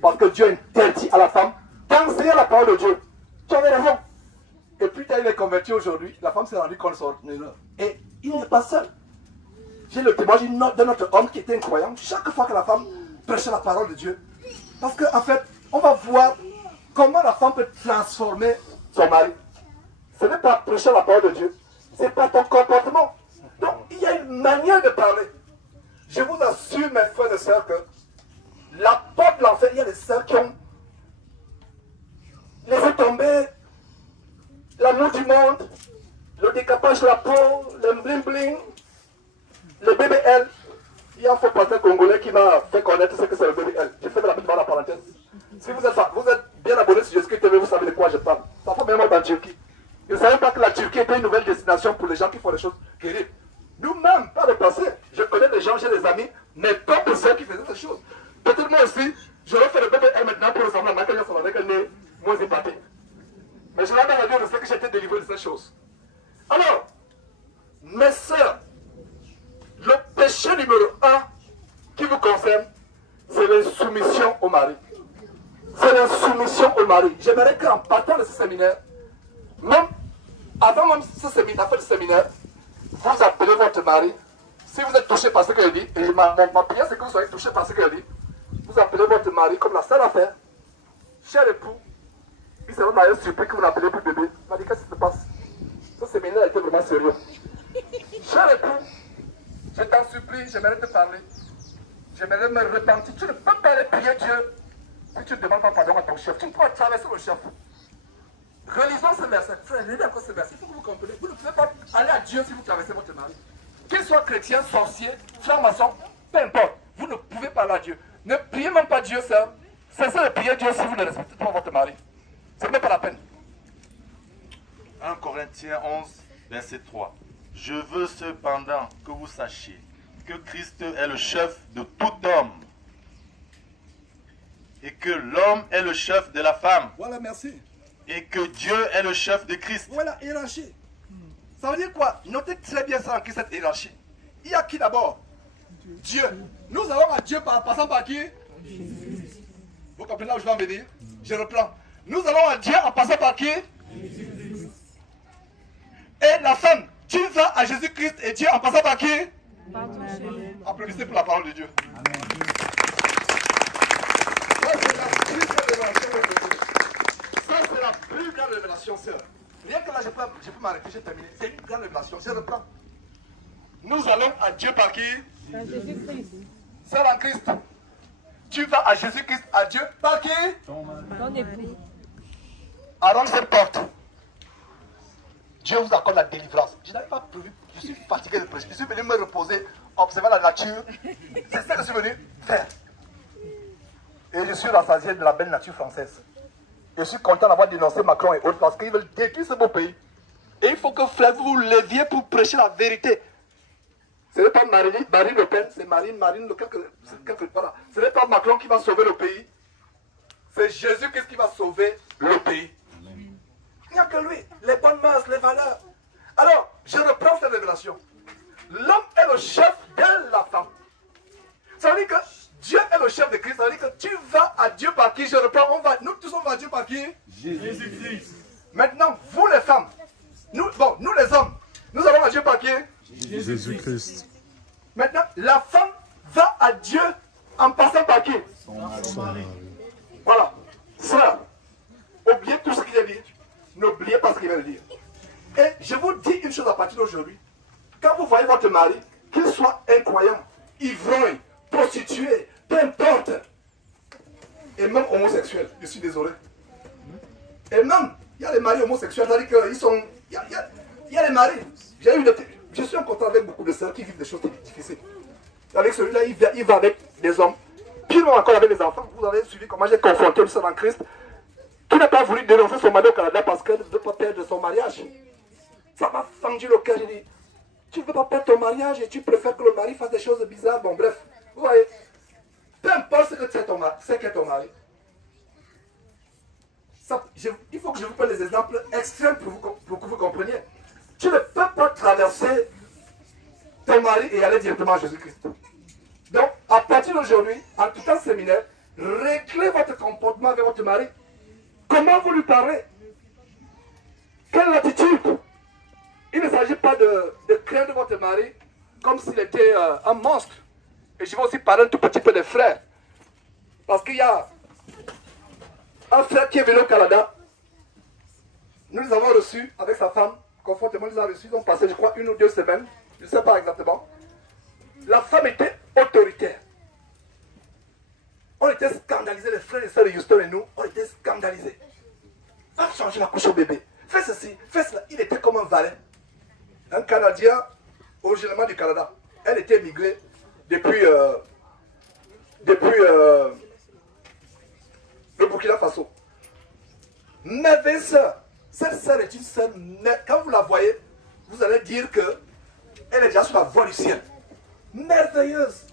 Parce que Dieu interdit à la femme d'enseigner la parole de Dieu. Tu avais raison. Et puis, quand il est converti aujourd'hui, la femme s'est rendue compte de son erreur. Et il n'est pas seul. J'ai le témoignage de notre homme qui était incroyant. Chaque fois que la femme prêchait la parole de Dieu. Parce qu'en fait, on va voir comment la femme peut transformer son mari. Ce n'est pas prêcher la parole de Dieu. Ce n'est pas ton comportement. Donc, il y a une manière de parler. Je vous assure, mes frères et sœurs, que la porte de l'enfer, il y a des sœurs qui ont laissé tomber l'amour du monde, le décapage de la peau, le bling-bling, le BBL. Il y a un faux pasteur congolais qui m'a fait connaître ce que c'est le BBL. Je fais la petite la parenthèse. Si vous êtes bien abonné sur Jésus TV, vous savez de quoi je parle. Ça fait même en Turquie. Ils ne savaient pas que la Turquie était une nouvelle destination pour les gens qui font des choses terribles. Nous-mêmes, pas le passé. Je connais des gens, j'ai des amis, mes propres sœurs qui faisaient ces choses. Peut-être moi aussi, j'aurais fait le BBL maintenant pour ressembler à Michael Jackson avec un nez moins épaté. Mais je l'avais dit, je sais que j'étais délivré de ces choses. Alors, mes sœurs, le péché numéro 1 qui vous concerne, c'est l'insoumission au mari. C'est l'insoumission au mari. J'aimerais qu'en partant de ce séminaire, même avant même ce séminaire, la fin du séminaire, vous appelez votre mari. Si vous êtes touché par ce qu'elle dit, et ma prière c'est que vous soyez touché par ce qu'elle dit, vous appelez votre mari comme la seule affaire. Cher époux, il sera d'ailleurs surpris que vous n'appelez plus bébé. Il m'a dit qu'est-ce qui se passe? Ce séminaire était vraiment sérieux. Cher époux, je t'en supplie, j'aimerais te parler. J'aimerais me repentir. Tu ne peux pas aller prier Dieu si tu ne demandes pas pardon à ton chef. Tu ne peux pas traverser le chef. Relisons ce verset. Frère, relisez encore ce verset. Il faut que vous compreniez. Vous ne pouvez pas aller à Dieu si vous traversez votre mari. Qu'il soit chrétien, sorcier, franc-maçon, peu importe. Vous ne pouvez pas aller à Dieu. Ne priez même pas Dieu, ça. Cessez de prier Dieu si vous ne respectez pas votre mari. Ce n'est pas la peine. 1 Corinthiens 11, verset 3. Je veux cependant que vous sachiez que Christ est le chef de tout homme. Et que l'homme est le chef de la femme. Voilà, merci. Et que Dieu est le chef de Christ. Voilà, hiérarchie. Ça veut dire quoi? Notez très bien ça, en cette hiérarchie. Il y a qui d'abord? Dieu. Nous allons à Dieu par passant par qui? Vous comprenez là où je vais en venir? Je reprends. Nous allons à Dieu en passant par qui? Et la femme, tu vas à Jésus-Christ et Dieu en passant par qui? Applaudissez pour la parole de Dieu. Ça, c'est la plus grande révélation, sœur. Rien que là, je peux m'arrêter, j'ai terminé. C'est une grande révélation. Je reprends. Nous allons à Dieu par qui? Par Jésus-Christ. Sœur en Christ. Tu vas à Jésus-Christ, à Dieu par qui? Ton époux. Arrête cette porte. Dieu vous accorde la délivrance. Je n'avais pas prévu. Je suis fatigué de prêcher. Je suis venu me reposer, observer la nature. C'est ça que je suis venu faire. Et je suis rassasié de la belle nature française. Je suis content d'avoir dénoncé Macron et autres parce qu'ils veulent détruire ce beau pays. Et il faut que frère, vous vous leviez pour prêcher la vérité. Ce n'est pas Marine Le Pen, c'est Marine voilà. Ce n'est pas Macron qui va sauver le pays. C'est Jésus-Christ qui va sauver le pays. Il n'y a que lui, les bonnes mœurs, les valeurs. Alors, je reprends cette révélation. L'homme est le chef de la femme. Ça veut dire que Dieu est le chef de Christ. Ça veut dire que tu vas à Dieu par qui? Je reprends, nous tous on va à Dieu par qui? Jésus-Christ. Maintenant, vous les femmes, nous les hommes, nous allons à Dieu par qui? Jésus-Christ. Maintenant, la femme va à Dieu en passant par qui? Son mari. Voilà. Sœur, oubliez tout ce qu'il a dit. N'oubliez pas ce qu'il vient de dire. Et je vous dis une chose à partir d'aujourd'hui. Quand vous voyez votre mari, qu'il soit incroyant, ivrogne, prostitué, peu importe, et même homosexuel, je suis désolé. Et même, il y a les maris homosexuels, c'est-à-dire qu'ils sont... Il y a les maris. Je suis en contact avec beaucoup de sœurs qui vivent des choses difficiles. C'est-à-dire que celui-là, il va avec des hommes. Pire encore avec les enfants. Vous avez suivi comment j'ai confronté une sœur en Christ qui n'a pas voulu dénoncer son mari au Canada parce qu'elle ne veut pas perdre son mariage. Ça m'a fendu le cœur. J'ai dit, tu ne veux pas perdre ton mariage et tu préfères que le mari fasse des choses bizarres. Bon, bref, vous voyez, peu importe ce que c'est qu'est ton mari. Il faut que je vous prenne des exemples extrêmes pour que vous compreniez. Tu ne peux pas traverser ton mari et aller directement à Jésus-Christ. Donc, à partir d'aujourd'hui, en tout temps séminaire, réglez votre comportement avec votre mari. Comment vous lui parlez? Quelle attitude? Il ne s'agit pas de craindre votre mari comme s'il était un monstre. Et je vais aussi parler un tout petit peu des frères. Parce qu'il y a un frère qui est venu au Canada. Nous les avons reçus avec sa femme. Confortément, nous les avons reçus. Ils ont passé, je crois, 1 ou 2 semaines. Je ne sais pas exactement. La femme était autoritaire. On était scandalisés, les frères et sœurs de Houston et nous, on était scandalisés. Va changer la couche au bébé. Fais ceci, fais cela. Il était comme un valet. Un Canadien, originairement du Canada. Elle était migrée depuis le Burkina Faso. Merveilleuse sœur. Cette sœur est une sœur, quand vous la voyez, vous allez dire que elle est déjà sur la voie du ciel. Merveilleuse.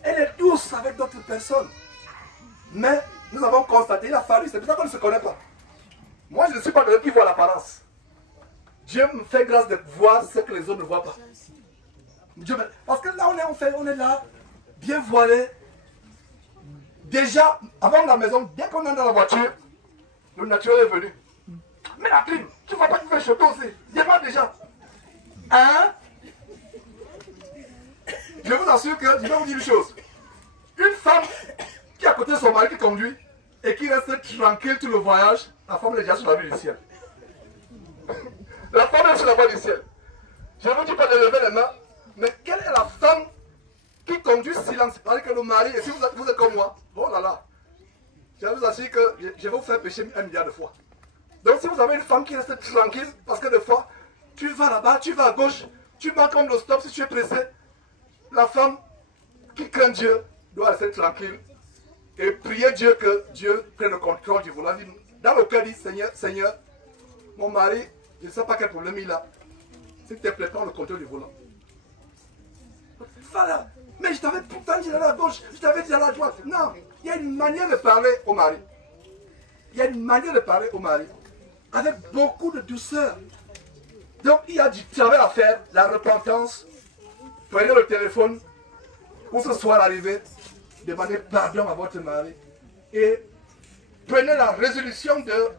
Elle est douce avec d'autres personnes. Mais nous avons constaté, il a fallu, c'est pour ça qu'on ne se connaît pas. Moi, je ne suis pas de ceux qui voient l'apparence. Dieu me fait grâce de voir ce que les autres ne voient pas. Parce que là, on est là, bien voilé. Déjà, avant la maison, dès qu'on est dans la voiture, le naturel est venu. Mais la clim, tu ne vois pas qu'il fait chaud aussi. Dis-moi déjà. Hein? Je vous assure que, je vais vous dire une chose. Une femme qui est à côté de son mari qui conduit et qui reste tranquille tout le voyage, la femme est déjà sur la voie du ciel. La femme est sur la voie du ciel. Je ne vous dis pas de lever les mains, mais quelle est la femme qui conduit silence? C'est-à-dire que le mari, et si vous êtes comme moi, oh là là, je vous assure que je vais vous faire pécher 1 milliard de fois. Donc si vous avez une femme qui reste tranquille, parce que des fois, tu vas là-bas, tu vas à gauche, tu marques comme le stop si tu es pressé. La femme qui craint Dieu doit rester tranquille et prier Dieu que Dieu prenne le contrôle du volant. Dans le cœur, dit Seigneur, mon mari, je ne sais pas quel problème il a. S'il te plaît, prends le contrôle du volant. Voilà. Mais je t'avais pourtant dit d'aller à gauche, je t'avais dit d'aller à droite. Non, il y a une manière de parler au mari. Il y a une manière de parler au mari. Avec beaucoup de douceur. Donc il y a du travail à faire, la repentance. Prenez le téléphone, ou ce soir arrivé, demandez pardon à votre mari. Et prenez la résolution de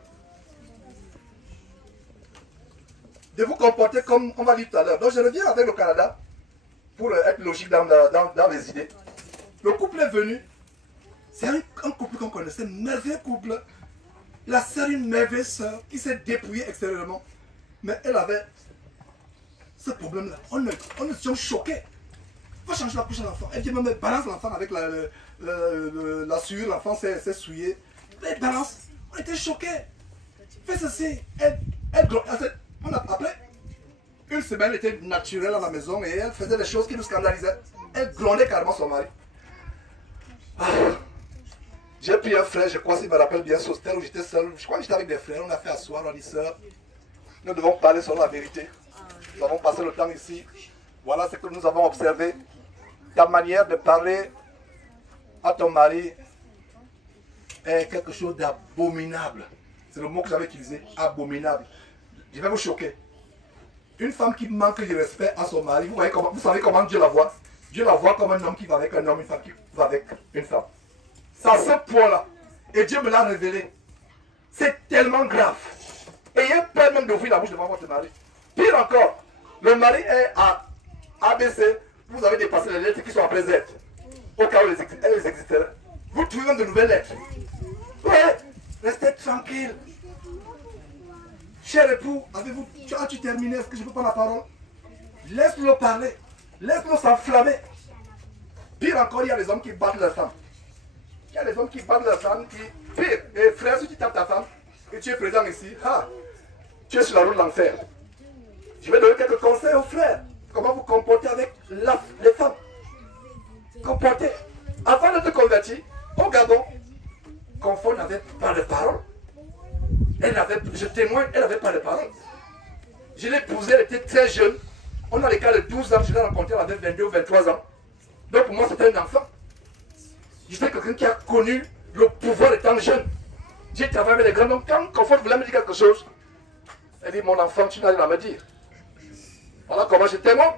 vous comporter comme on va lire tout à l'heure. Donc je reviens avec le Canada, pour être logique dans les idées. Le couple est venu, c'est un couple qu'on connaissait, un merveilleux couple. La sœur, une merveilleuse sœur qui s'est dépouillée extérieurement. Mais elle avait ce problème-là. On était choqués. Il faut changer la couche à l'enfant. Elle dit même balance l'enfant avec la sueur, l'enfant s'est souillé. Elle balance. On était choqués. Fais ceci. Après, une semaine, elle était naturelle à la maison et elle faisait des choses qui nous scandalisaient. Elle grondait carrément son mari. J'ai pris un frère, je crois s'il me rappelle bien, Sostel, où j'étais seul. Je crois que j'étais avec des frères, on a fait asseoir, on a dit sœur, nous devons parler sur la vérité. Nous avons passé le temps ici. Voilà ce que nous avons observé. Ta manière de parler à ton mari est quelque chose d'abominable. C'est le mot que j'avais utilisé, abominable. Je vais vous choquer. Une femme qui manque de respect à son mari, vous savez comment Dieu la voit? Dieu la voit comme un homme qui va avec un homme, une femme qui va avec une femme. C'est à ce point-là. Et Dieu me l'a révélé. C'est tellement grave. Ayez peur même d'ouvrir la bouche devant votre mari. Pire encore, le mari est à ABC, vous avez dépassé les lettres qui sont après Z. Au cas où elles existeraient. Vous trouvez même de nouvelles lettres. Ouais, restez tranquille. Cher époux, as-tu terminé? Est-ce que je peux prendre la parole? Laisse-le parler. Laisse-le s'enflammer. Pire encore, il y a les hommes qui battent leurs femmes. Il y a les hommes qui battent leurs femmes, pire. Et frère, si tu tapes ta femme, et tu es présent ici, tu es sur la route de l'enfer. Je vais donner quelques conseils aux frères. Comment vous comporter avec les femmes. Comporter. Avant de te convertir, au Gabon, Confort n'avait pas de parole. Je témoigne, elle n'avait pas de parole. Je l'ai épousée, elle était très jeune. On a les cas de 12 ans, je l'ai rencontrée, elle avait 22 ou 23 ans. Donc pour moi, c'était un enfant. J'étais quelqu'un qui a connu le pouvoir étant jeune. J'ai travaillé avec les grands. Donc quand Confort voulait me dire quelque chose, elle dit, mon enfant, tu n'as rien à me dire. Voilà comment je témoigne.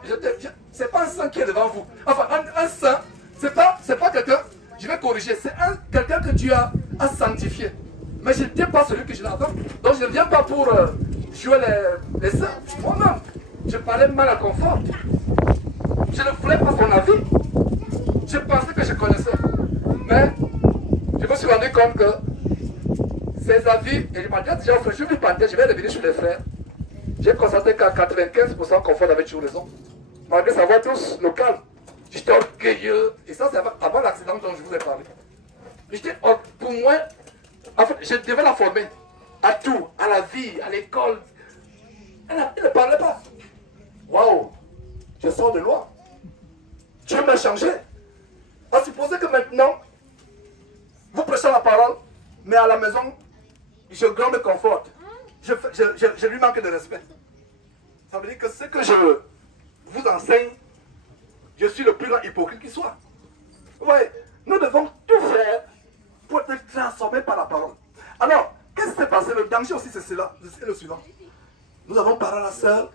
C'est pas un saint qui est devant vous. Enfin, un saint, c'est pas quelqu'un, je vais corriger, c'est quelqu'un que Dieu a sanctifié. Mais je n'étais pas celui que je l'avais. Donc je ne viens pas pour jouer les saints. Moi-même, je parlais mal à Confort. Je ne voulais pas son avis. Je pensais que je connaissais. Mais je me suis rendu compte que ses avis, et je m'en disais déjà, je vais partir, je vais revenir sur les frères. J'ai constaté qu'à 95%, Confort avait toujours raison. Malgré sa voix tous le calme. J'étais orgueilleux. Et ça, c'est avant l'accident dont je vous ai parlé. J'étais, pour moi, en fait, je devais la former à tout, à la vie, à l'école. Elle ne parlait pas. Waouh, je sors de loin. Dieu m'a changé. À supposer que maintenant, vous prêchez la parole, mais à la maison, je gronde Confort. Je lui manque de respect. Ça veut dire que ce que je vous enseigne, je suis le plus grand hypocrite qui soit. Oui, nous devons tout faire pour être transformés par la parole. Alors, qu'est-ce qui s'est passé? Le danger aussi, c'est cela. C'est le suivant. Nous avons parlé à la sœur.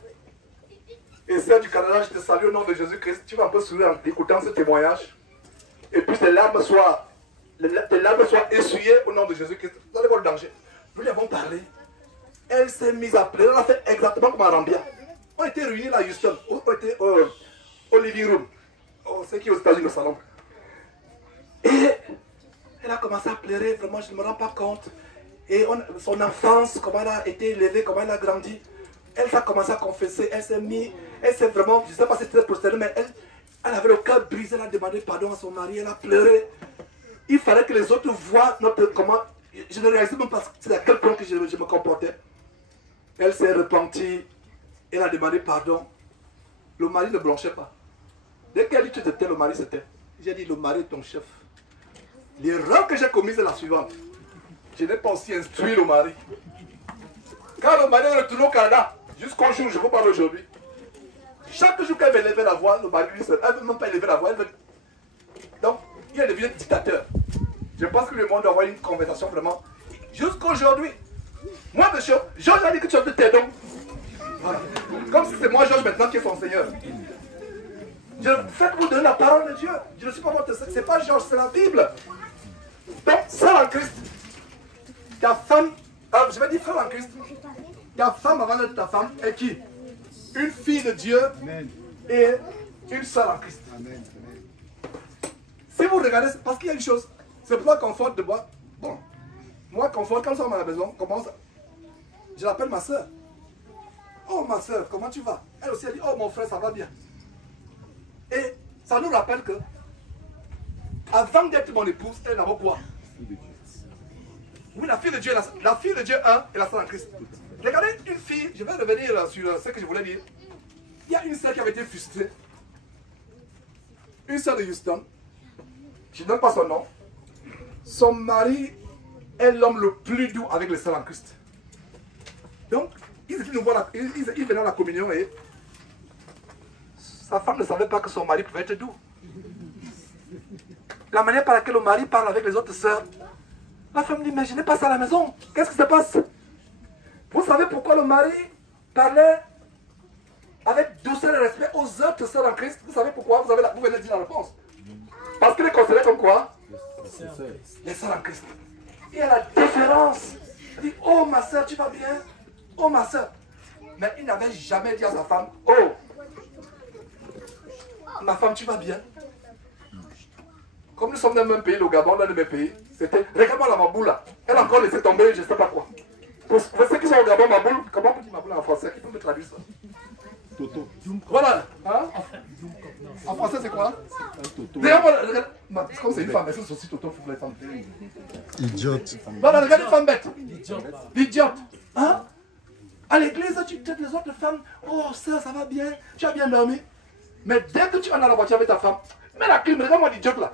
Et sœur du Canada, je te salue au nom de Jésus-Christ. Tu vas un peu sourire en écoutant ce témoignage. Et puis tes larmes soient essuyées au nom de Jésus-Christ. Vous allez voir le danger. Nous lui avons parlé. Elle s'est mise à pleurer. Elle a fait exactement comme Arambia. On était réunis là à Houston. On était au living room. C'est qui aux États-Unis le salon. Et elle a commencé à pleurer. Vraiment, je ne me rends pas compte. Et son enfance, comment elle a été élevée, comment elle a grandi. Elle a commencé à confesser. Elle s'est vraiment, je ne sais pas si c'était prosternée, mais elle avait le cœur brisé. Elle a demandé pardon à son mari. Elle a pleuré. Il fallait que les autres voient comment. Je ne réalisais même pas à quel point que je me comportais. Elle s'est repentie. Elle a demandé pardon. Le mari ne blanchait pas. Dès qu'elle dit tu te tais, le mari se tait. J'ai dit le mari est ton chef. L'erreur que j'ai commise est la suivante. Je n'ai pas aussi instruit le mari. Quand le mari est retourné au Canada, jusqu'au jour où je vous parle aujourd'hui, chaque jour qu'elle me levait la voix, le mari lui seul, elle ne veut même pas élever la voix, elle veut il est devenu dictateur. Je pense que le monde doit avoir une conversation vraiment. Jusqu'aujourd'hui, moi, monsieur, Georges a dit que tu as de tes dons. Voilà. Comme si c'est moi, Georges, maintenant qui est son Seigneur. Faites-vous donner la parole de Dieu. Je ne suis pas votre Seigneur. Ce n'est pas Georges, c'est la Bible. Donc, sœur en Christ, ta femme, je vais dire frère en Christ, ta femme avant d'être ta femme est qui? Une fille de Dieu et une sœur en Christ. Si vous regardez, parce qu'il y a une chose, c'est pour la confort de bois. Bon, moi, confort, quand nous sommes à la maison, je l'appelle ma soeur. Oh ma soeur, comment tu vas? Elle aussi, elle dit, oh mon frère, ça va bien. Et ça nous rappelle que, avant d'être mon épouse, elle est d'abord quoi? Oui, la fille de Dieu, la fille de Dieu 1 et la sœur en Christ. Regardez une fille, je vais revenir sur ce que je voulais dire. Il y a une sœur qui avait été frustrée. Une sœur de Houston. Je ne donne pas son nom. Son mari est l'homme le plus doux avec les sœurs en Christ. Donc, il venait à la communion et sa femme ne savait pas que son mari pouvait être doux. La manière par laquelle le mari parle avec les autres sœurs, la femme dit, mais je n'ai pas ça à la maison. Qu'est-ce qui se passe? Vous savez pourquoi le mari parlait avec douceur et respect aux autres sœurs en Christ? Vous savez pourquoi? Vous venez de dire la réponse. Parce qu'il est considéré comme quoi? Les sœurs en Christ. Il y a la différence. Il dit, oh ma soeur, tu vas bien? Oh ma soeur. Mais il n'avait jamais dit à sa femme, oh, ma femme, tu vas bien? Comme nous sommes dans le même pays, le Gabon, dans le même pays, c'était, regarde-moi la maboule là. Elle a encore laissé tomber, je ne sais pas quoi. Pour ceux qui sont au Gabon, maboule, comment on dit maboule en français? Qui peut me traduire ça? Toto. Voilà. Hein? En français, c'est quoi? Regarde, comme c'est une femme, mais c'est aussi Toto pour les femmes. Idiote. Voilà, regarde une femme bête. L'idiote. Hein? À l'église, tu traites les autres femmes. Oh, ça va bien. Tu as bien dormi. Mais dès que tu es dans la voiture avec ta femme, mets la clim, regarde-moi l'idiote là.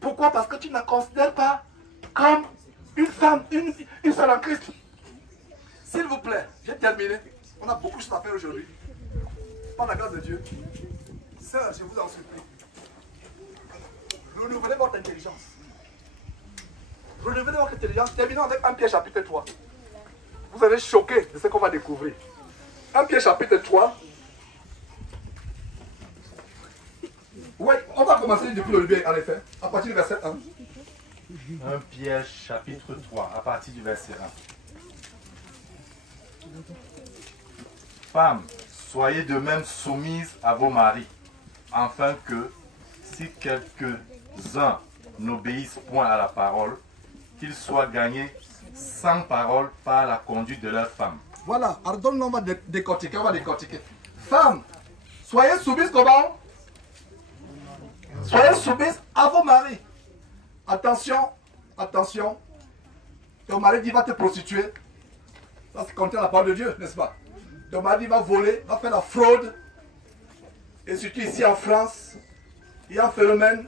Pourquoi? Parce que tu ne la considères pas comme une femme, une seule en Christ. S'il vous plaît, j'ai terminé. On a beaucoup de choses à faire aujourd'hui. Par la grâce de Dieu. Sœur, je vous en supplie. Renouvelez votre intelligence. Renouvelez votre intelligence. Terminons avec 1 Pierre chapitre 3. Vous allez choquer de ce qu'on va découvrir. 1 Pierre chapitre 3. Oui, on va commencer depuis le début, en effet, à partir du verset 1. 1 Pierre chapitre 3, à partir du verset 1. Femmes, soyez de même soumises à vos maris, afin que, si quelques-uns n'obéissent point à la parole, qu'ils soient gagnés sans parole par la conduite de leurs femmes. Voilà, alors donc on va décortiquer, Femmes, soyez soumises comment? Soyez soumises à vos maris. Attention, attention. Ton mari dit va te prostituer. Ça c'est contre la parole de Dieu, n'est-ce pas? Ton mari va voler, va faire la fraude. Et surtout ici en France, il y a un phénomène.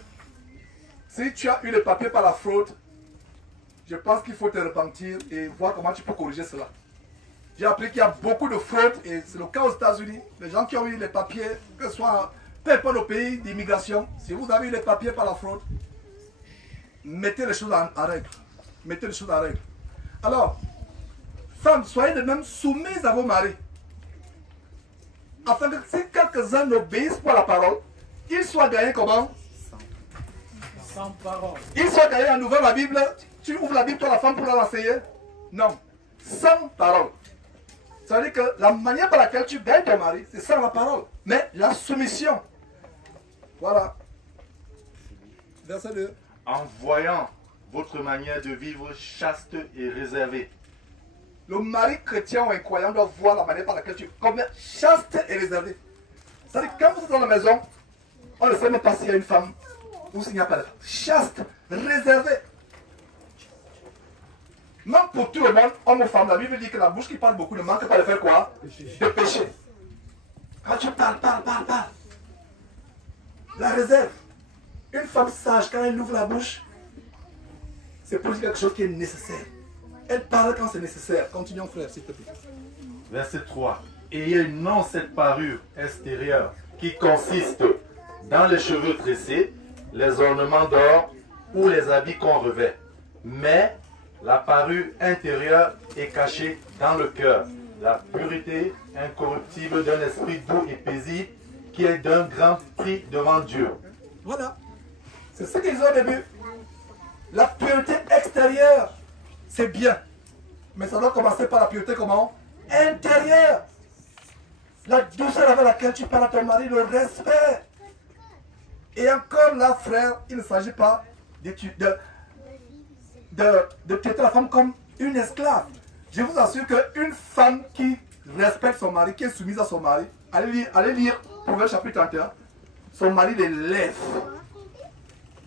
Si tu as eu les papiers par la fraude, je pense qu'il faut te repentir et voir comment tu peux corriger cela. J'ai appris qu'il y a beaucoup de fraude et c'est le cas aux États-Unis. Les gens qui ont eu les papiers, que ce soit peu importe le pays d'immigration, si vous avez eu les papiers par la fraude, mettez les choses en règle. Mettez les choses en règle. Alors, femmes, soyez de même soumises à vos maris. Afin que si quelques-uns n'obéissent pas à la parole, ils soient gagnés comment? Sans parole. Ils soient gagnés en ouvrant la Bible. Tu ouvres la Bible, toi la femme, pour l'enseigner? Non. Sans parole. Ça veut dire que la manière par laquelle tu gagnes ton mari, c'est sans la parole. Mais la soumission. Voilà. Verset 2. En voyant votre manière de vivre chaste et réservée. Le mari chrétien ou incroyant doit voir la manière par laquelle tu es chaste et réservé. C'est-à-dire que quand vous êtes dans la maison, on ne sait même pas s'il y a une femme ou s'il n'y a pas de femme. Chaste, réservé. Même pour tout le monde, homme ou femme, la Bible dit que la bouche qui parle beaucoup ne manque pas de faire quoi? De pécher. Quand tu parles. La réserve. Une femme sage, quand elle ouvre la bouche, c'est pour dire quelque chose qui est nécessaire. Elle parle quand c'est nécessaire. Continuons, frère, s'il te plaît. Verset 3. Ayez non cette parure extérieure qui consiste dans les cheveux tressés, les ornements d'or ou les habits qu'on revêt. Mais la parure intérieure est cachée dans le cœur. La pureté incorruptible d'un esprit doux et paisible qui est d'un grand prix devant Dieu. Voilà. C'est ce qu'ils ont au début. La pureté extérieure, c'est bien. Mais ça doit commencer par la pureté comment? Intérieure. La douceur avec laquelle tu parles à ton mari, le respect. Et encore là, frère, il ne s'agit pas de traiter la femme comme une esclave. Je vous assure qu'une femme qui respecte son mari, qui est soumise à son mari, allez lire Proverbe chapitre 31, son mari l'élève.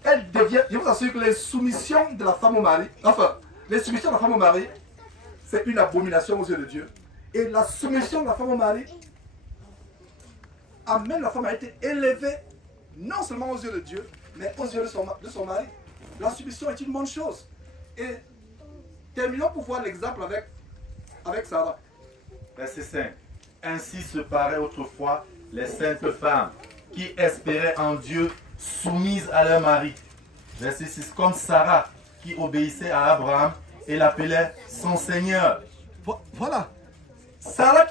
Elle devient, je vous assure que les soumissions de la femme au mari, enfin, les soumissions de la femme au mari, c'est une abomination aux yeux de Dieu. Et la soumission de la femme au mari amène la femme à être élevée, non seulement aux yeux de Dieu, mais aux yeux de son mari. La soumission est une bonne chose. Et terminons pour voir l'exemple avec Sarah. Verset 5. Ainsi se paraient autrefois les saintes femmes qui espéraient en Dieu, soumises à leur mari. Verset 6. Comme Sarah qui obéissait à Abraham et l'appelait son Seigneur. Voilà. Sarah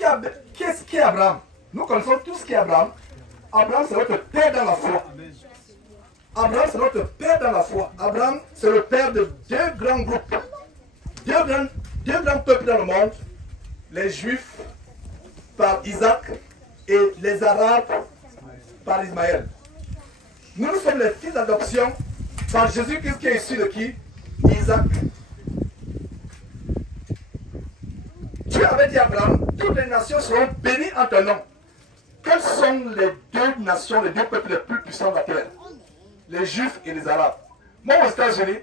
qu'est-ce qui est Abraham? Nous connaissons tout ce qui est Abraham. Abraham, c'est notre père dans la foi. Abraham, c'est notre père dans la foi. Abraham, c'est le père de deux grands groupes. Deux grands peuples dans le monde. Les Juifs par Isaac et les Arabes par Ismaël. Nous sommes les fils d'adoption par Jésus-Christ qui est issu de qui? Isaac. Dieu avait dit à Abraham, toutes les nations seront bénies en ton nom. Quelles sont les deux nations, les deux peuples les plus puissants de la terre? Les Juifs et les Arabes. Moi, aux États-Unis,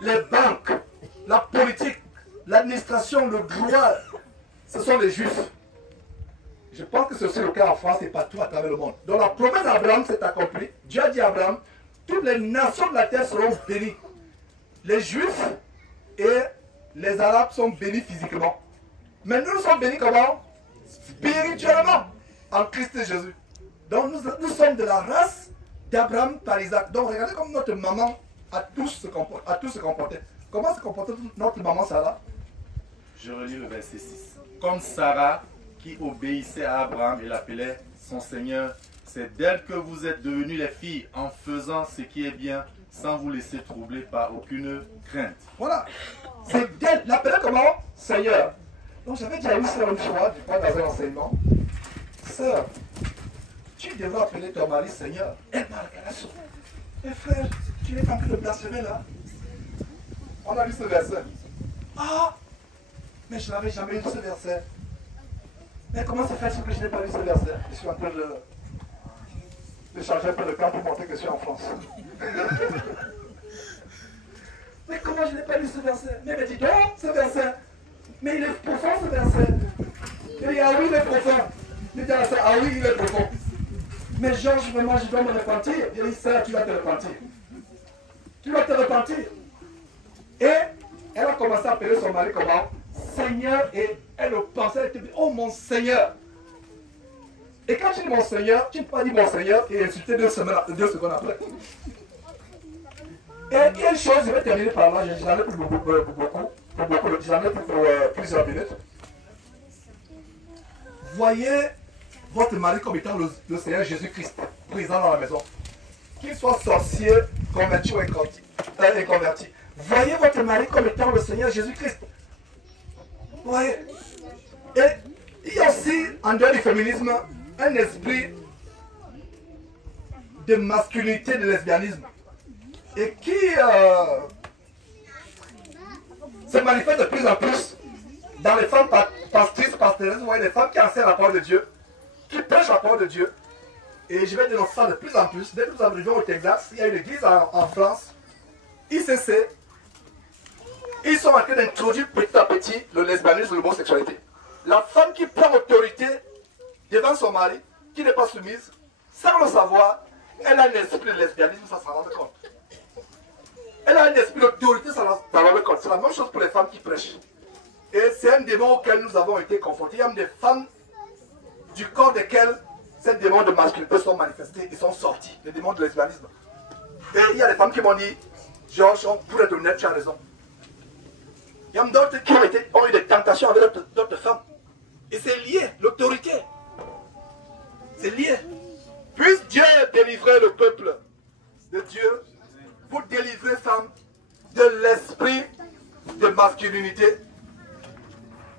les banques, la politique, l'administration, le droit, ce sont les Juifs. Je pense que c'est aussi le cas en France et partout à travers le monde. Donc la promesse d'Abraham s'est accomplie. Dieu a dit à Abraham, toutes les nations de la terre seront bénies. Les Juifs et les Arabes sont bénis physiquement. Mais nous sommes bénis comment? Spirituellement, en Christ Jésus. Donc nous sommes de la race d'Abraham par Isaac. Donc regardez comme notre maman a tous se comporté. Comment se comportait notre maman Sarah? Je relis le verset 6. Comme Sarah qui obéissait à Abraham et l'appelait son Seigneur, c'est d'elle que vous êtes devenues les filles en faisant ce qui est bien sans vous laisser troubler par aucune crainte. Voilà. C'est d'elle. L'appelait comment? Seigneur. Donc j'avais déjà eu ça une fois, je crois, dans un enseignement. Sœur, tu devrais appeler ton mari Seigneur. Elle m'a regardé sur. Mais frère, tu n'es pas en train de blasphémer là. On a lu ce verset. Ah, mais je n'avais jamais lu ce verset. Mais comment se fait-il que je n'ai pas lu ce verset? Je suis en train de changer un peu de camp pour montrer que je suis en France. Mais comment je n'ai pas lu ce verset? Mais dis donc, ce verset. Mais il est profond ce verset. Il dit, ah oui, il est profond. Il dit à la sœur, ah oui, il est profond. Mais Georges, vraiment, je dois me repentir. Il dit, sœur, tu vas te repentir. Tu vas te repentir. Et elle a commencé à appeler son mari comment? Seigneur. Et elle le pensait, elle était dit, oh mon Seigneur. Et quand tu dis mon Seigneur, tu ne peux pas dire mon Seigneur et insulter 2 secondes après. Et une chose, je vais terminer par là, j'en ai pour j'en ai pour plusieurs minutes. Voyez votre mari comme étant le Seigneur Jésus-Christ, présent dans la maison. Qu'il soit sorcier, converti ou inconverti. Voyez votre mari comme étant le Seigneur Jésus-Christ. Voyez. Et il y a aussi, en dehors du féminisme, un esprit de masculinité, de lesbianisme. Et qui se manifeste de plus en plus dans les femmes pastrices, pastorales. Vous voyez, les femmes qui enseignent la parole de Dieu, qui prêchent la parole de Dieu. Et je vais dénoncer ça de plus en plus. Dès que nous arrivons au Texas, il y a une église en France, ICC. Ils sont en train d'introduire petit à petit le lesbianisme, l'homosexualité. La femme qui prend autorité devant son mari, qui n'est pas soumise, sans le savoir, elle a un esprit de lesbianisme, ça s'en rend compte. Elle a un esprit d'autorité, ça s'en rend compte. C'est la même chose pour les femmes qui prêchent. Et c'est un démon auquel nous avons été confrontés. Il y a même des femmes du corps desquelles ces démons de masculinité sont manifestés et sont sortis, les démons de lesbianisme. Et il y a des femmes qui m'ont dit, Georges, pour être honnête, tu as raison. Il y a d'autres qui ont eu des tentations avec d'autres femmes. Et c'est lié, l'autorité. C'est lié. Puisse Dieu délivrer le peuple de Dieu pour délivrer femmes de l'esprit de masculinité.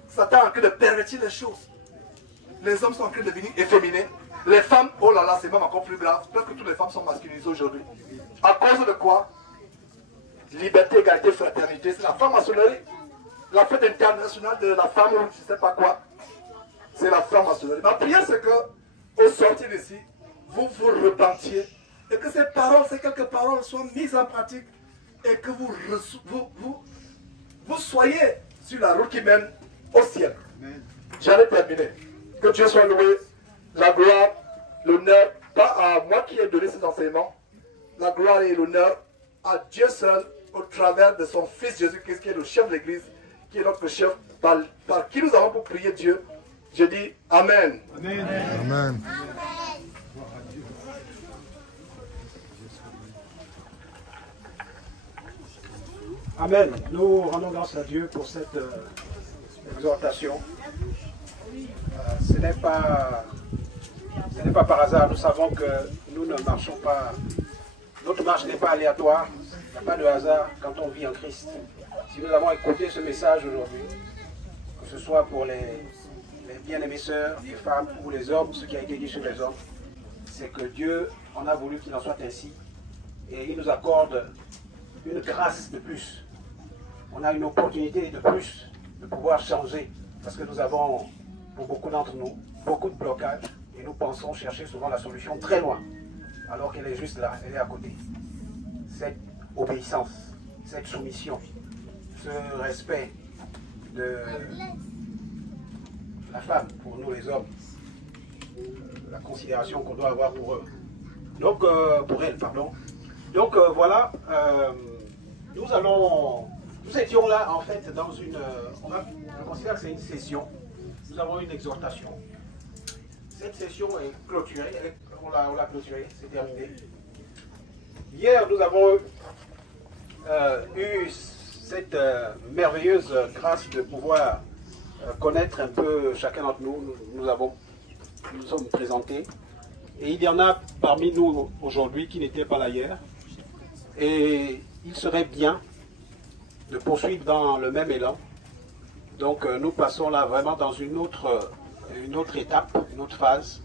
Satan est en train de pervertir les choses. Les hommes sont en train de devenir efféminés. Les femmes, oh là là, c'est même encore plus grave. Presque toutes les femmes sont masculinisées aujourd'hui. À cause de quoi? Liberté, égalité, fraternité. C'est la franc-maçonnerie. La fête internationale de la femme, ou je ne sais pas quoi. C'est la franc-maçonnerie. Ma prière, c'est que, au sortir d'ici, vous vous repentiez. Et que ces paroles, ces quelques paroles soient mises en pratique. Et que vous soyez sur la route qui mène au ciel. J'allais terminer. Que Dieu soit loué. La gloire, l'honneur, pas à moi qui ai donné ces enseignements. La gloire et l'honneur à Dieu seul au travers de son Fils Jésus-Christ qui est le chef de l'Église, qui est notre chef, par qui nous avons pour prier Dieu. Je dis Amen. Amen. Amen. Amen. Nous rendons grâce à Dieu pour cette exhortation. Ce n'est pas par hasard. Nous savons que nous ne marchons pas. Notre marche n'est pas aléatoire. Il n'y a pas de hasard quand on vit en Christ. Si nous avons écouté ce message aujourd'hui, que ce soit pour les bien-aimées sœurs, les femmes ou les hommes, ce qui a été dit sur les hommes, c'est que Dieu en a voulu qu'il en soit ainsi. Et il nous accorde une grâce de plus. On a une opportunité de plus de pouvoir changer. Parce que nous avons, pour beaucoup d'entre nous, beaucoup de blocages. Et nous pensons chercher souvent la solution très loin. Alors qu'elle est juste là, elle est à côté. Cette obéissance, cette soumission, ce respect de la femme pour nous les hommes, la considération qu'on doit avoir pour eux. Donc, pour elle, pardon. Donc voilà, nous étions là en fait dans une, je considère que c'est une session, nous avons une exhortation. Cette session est clôturée, on l'a clôturée, c'est terminé. Hier, nous avons eu cette merveilleuse grâce de pouvoir connaître un peu chacun d'entre nous. Nous sommes présentés. Et il y en a parmi nous aujourd'hui qui n'étaient pas là hier. Et il serait bien de poursuivre dans le même élan. Donc nous passons là vraiment dans une autre étape, une autre phase.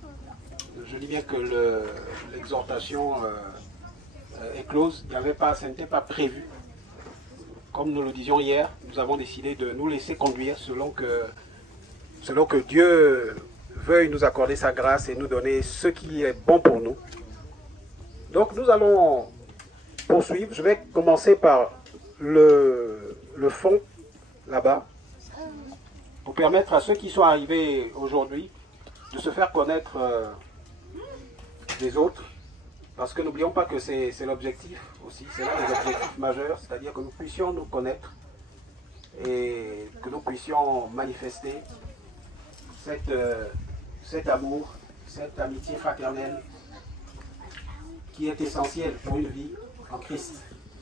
Je dis bien que l'exhortation est close. Ça n'était pas prévu. Comme nous le disions hier, nous avons décidé de nous laisser conduire selon que Dieu veuille nous accorder sa grâce et nous donner ce qui est bon pour nous. Donc nous allons poursuivre. Je vais commencer par le fond, là-bas, pour permettre à ceux qui sont arrivés aujourd'hui de se faire connaître des autres. Parce que n'oublions pas que c'est l'objectif aussi, c'est l'un des objectifs majeurs, c'est-à-dire que nous puissions nous connaître et que nous puissions manifester cet amour, cette amitié fraternelle qui est essentielle pour une vie en Christ.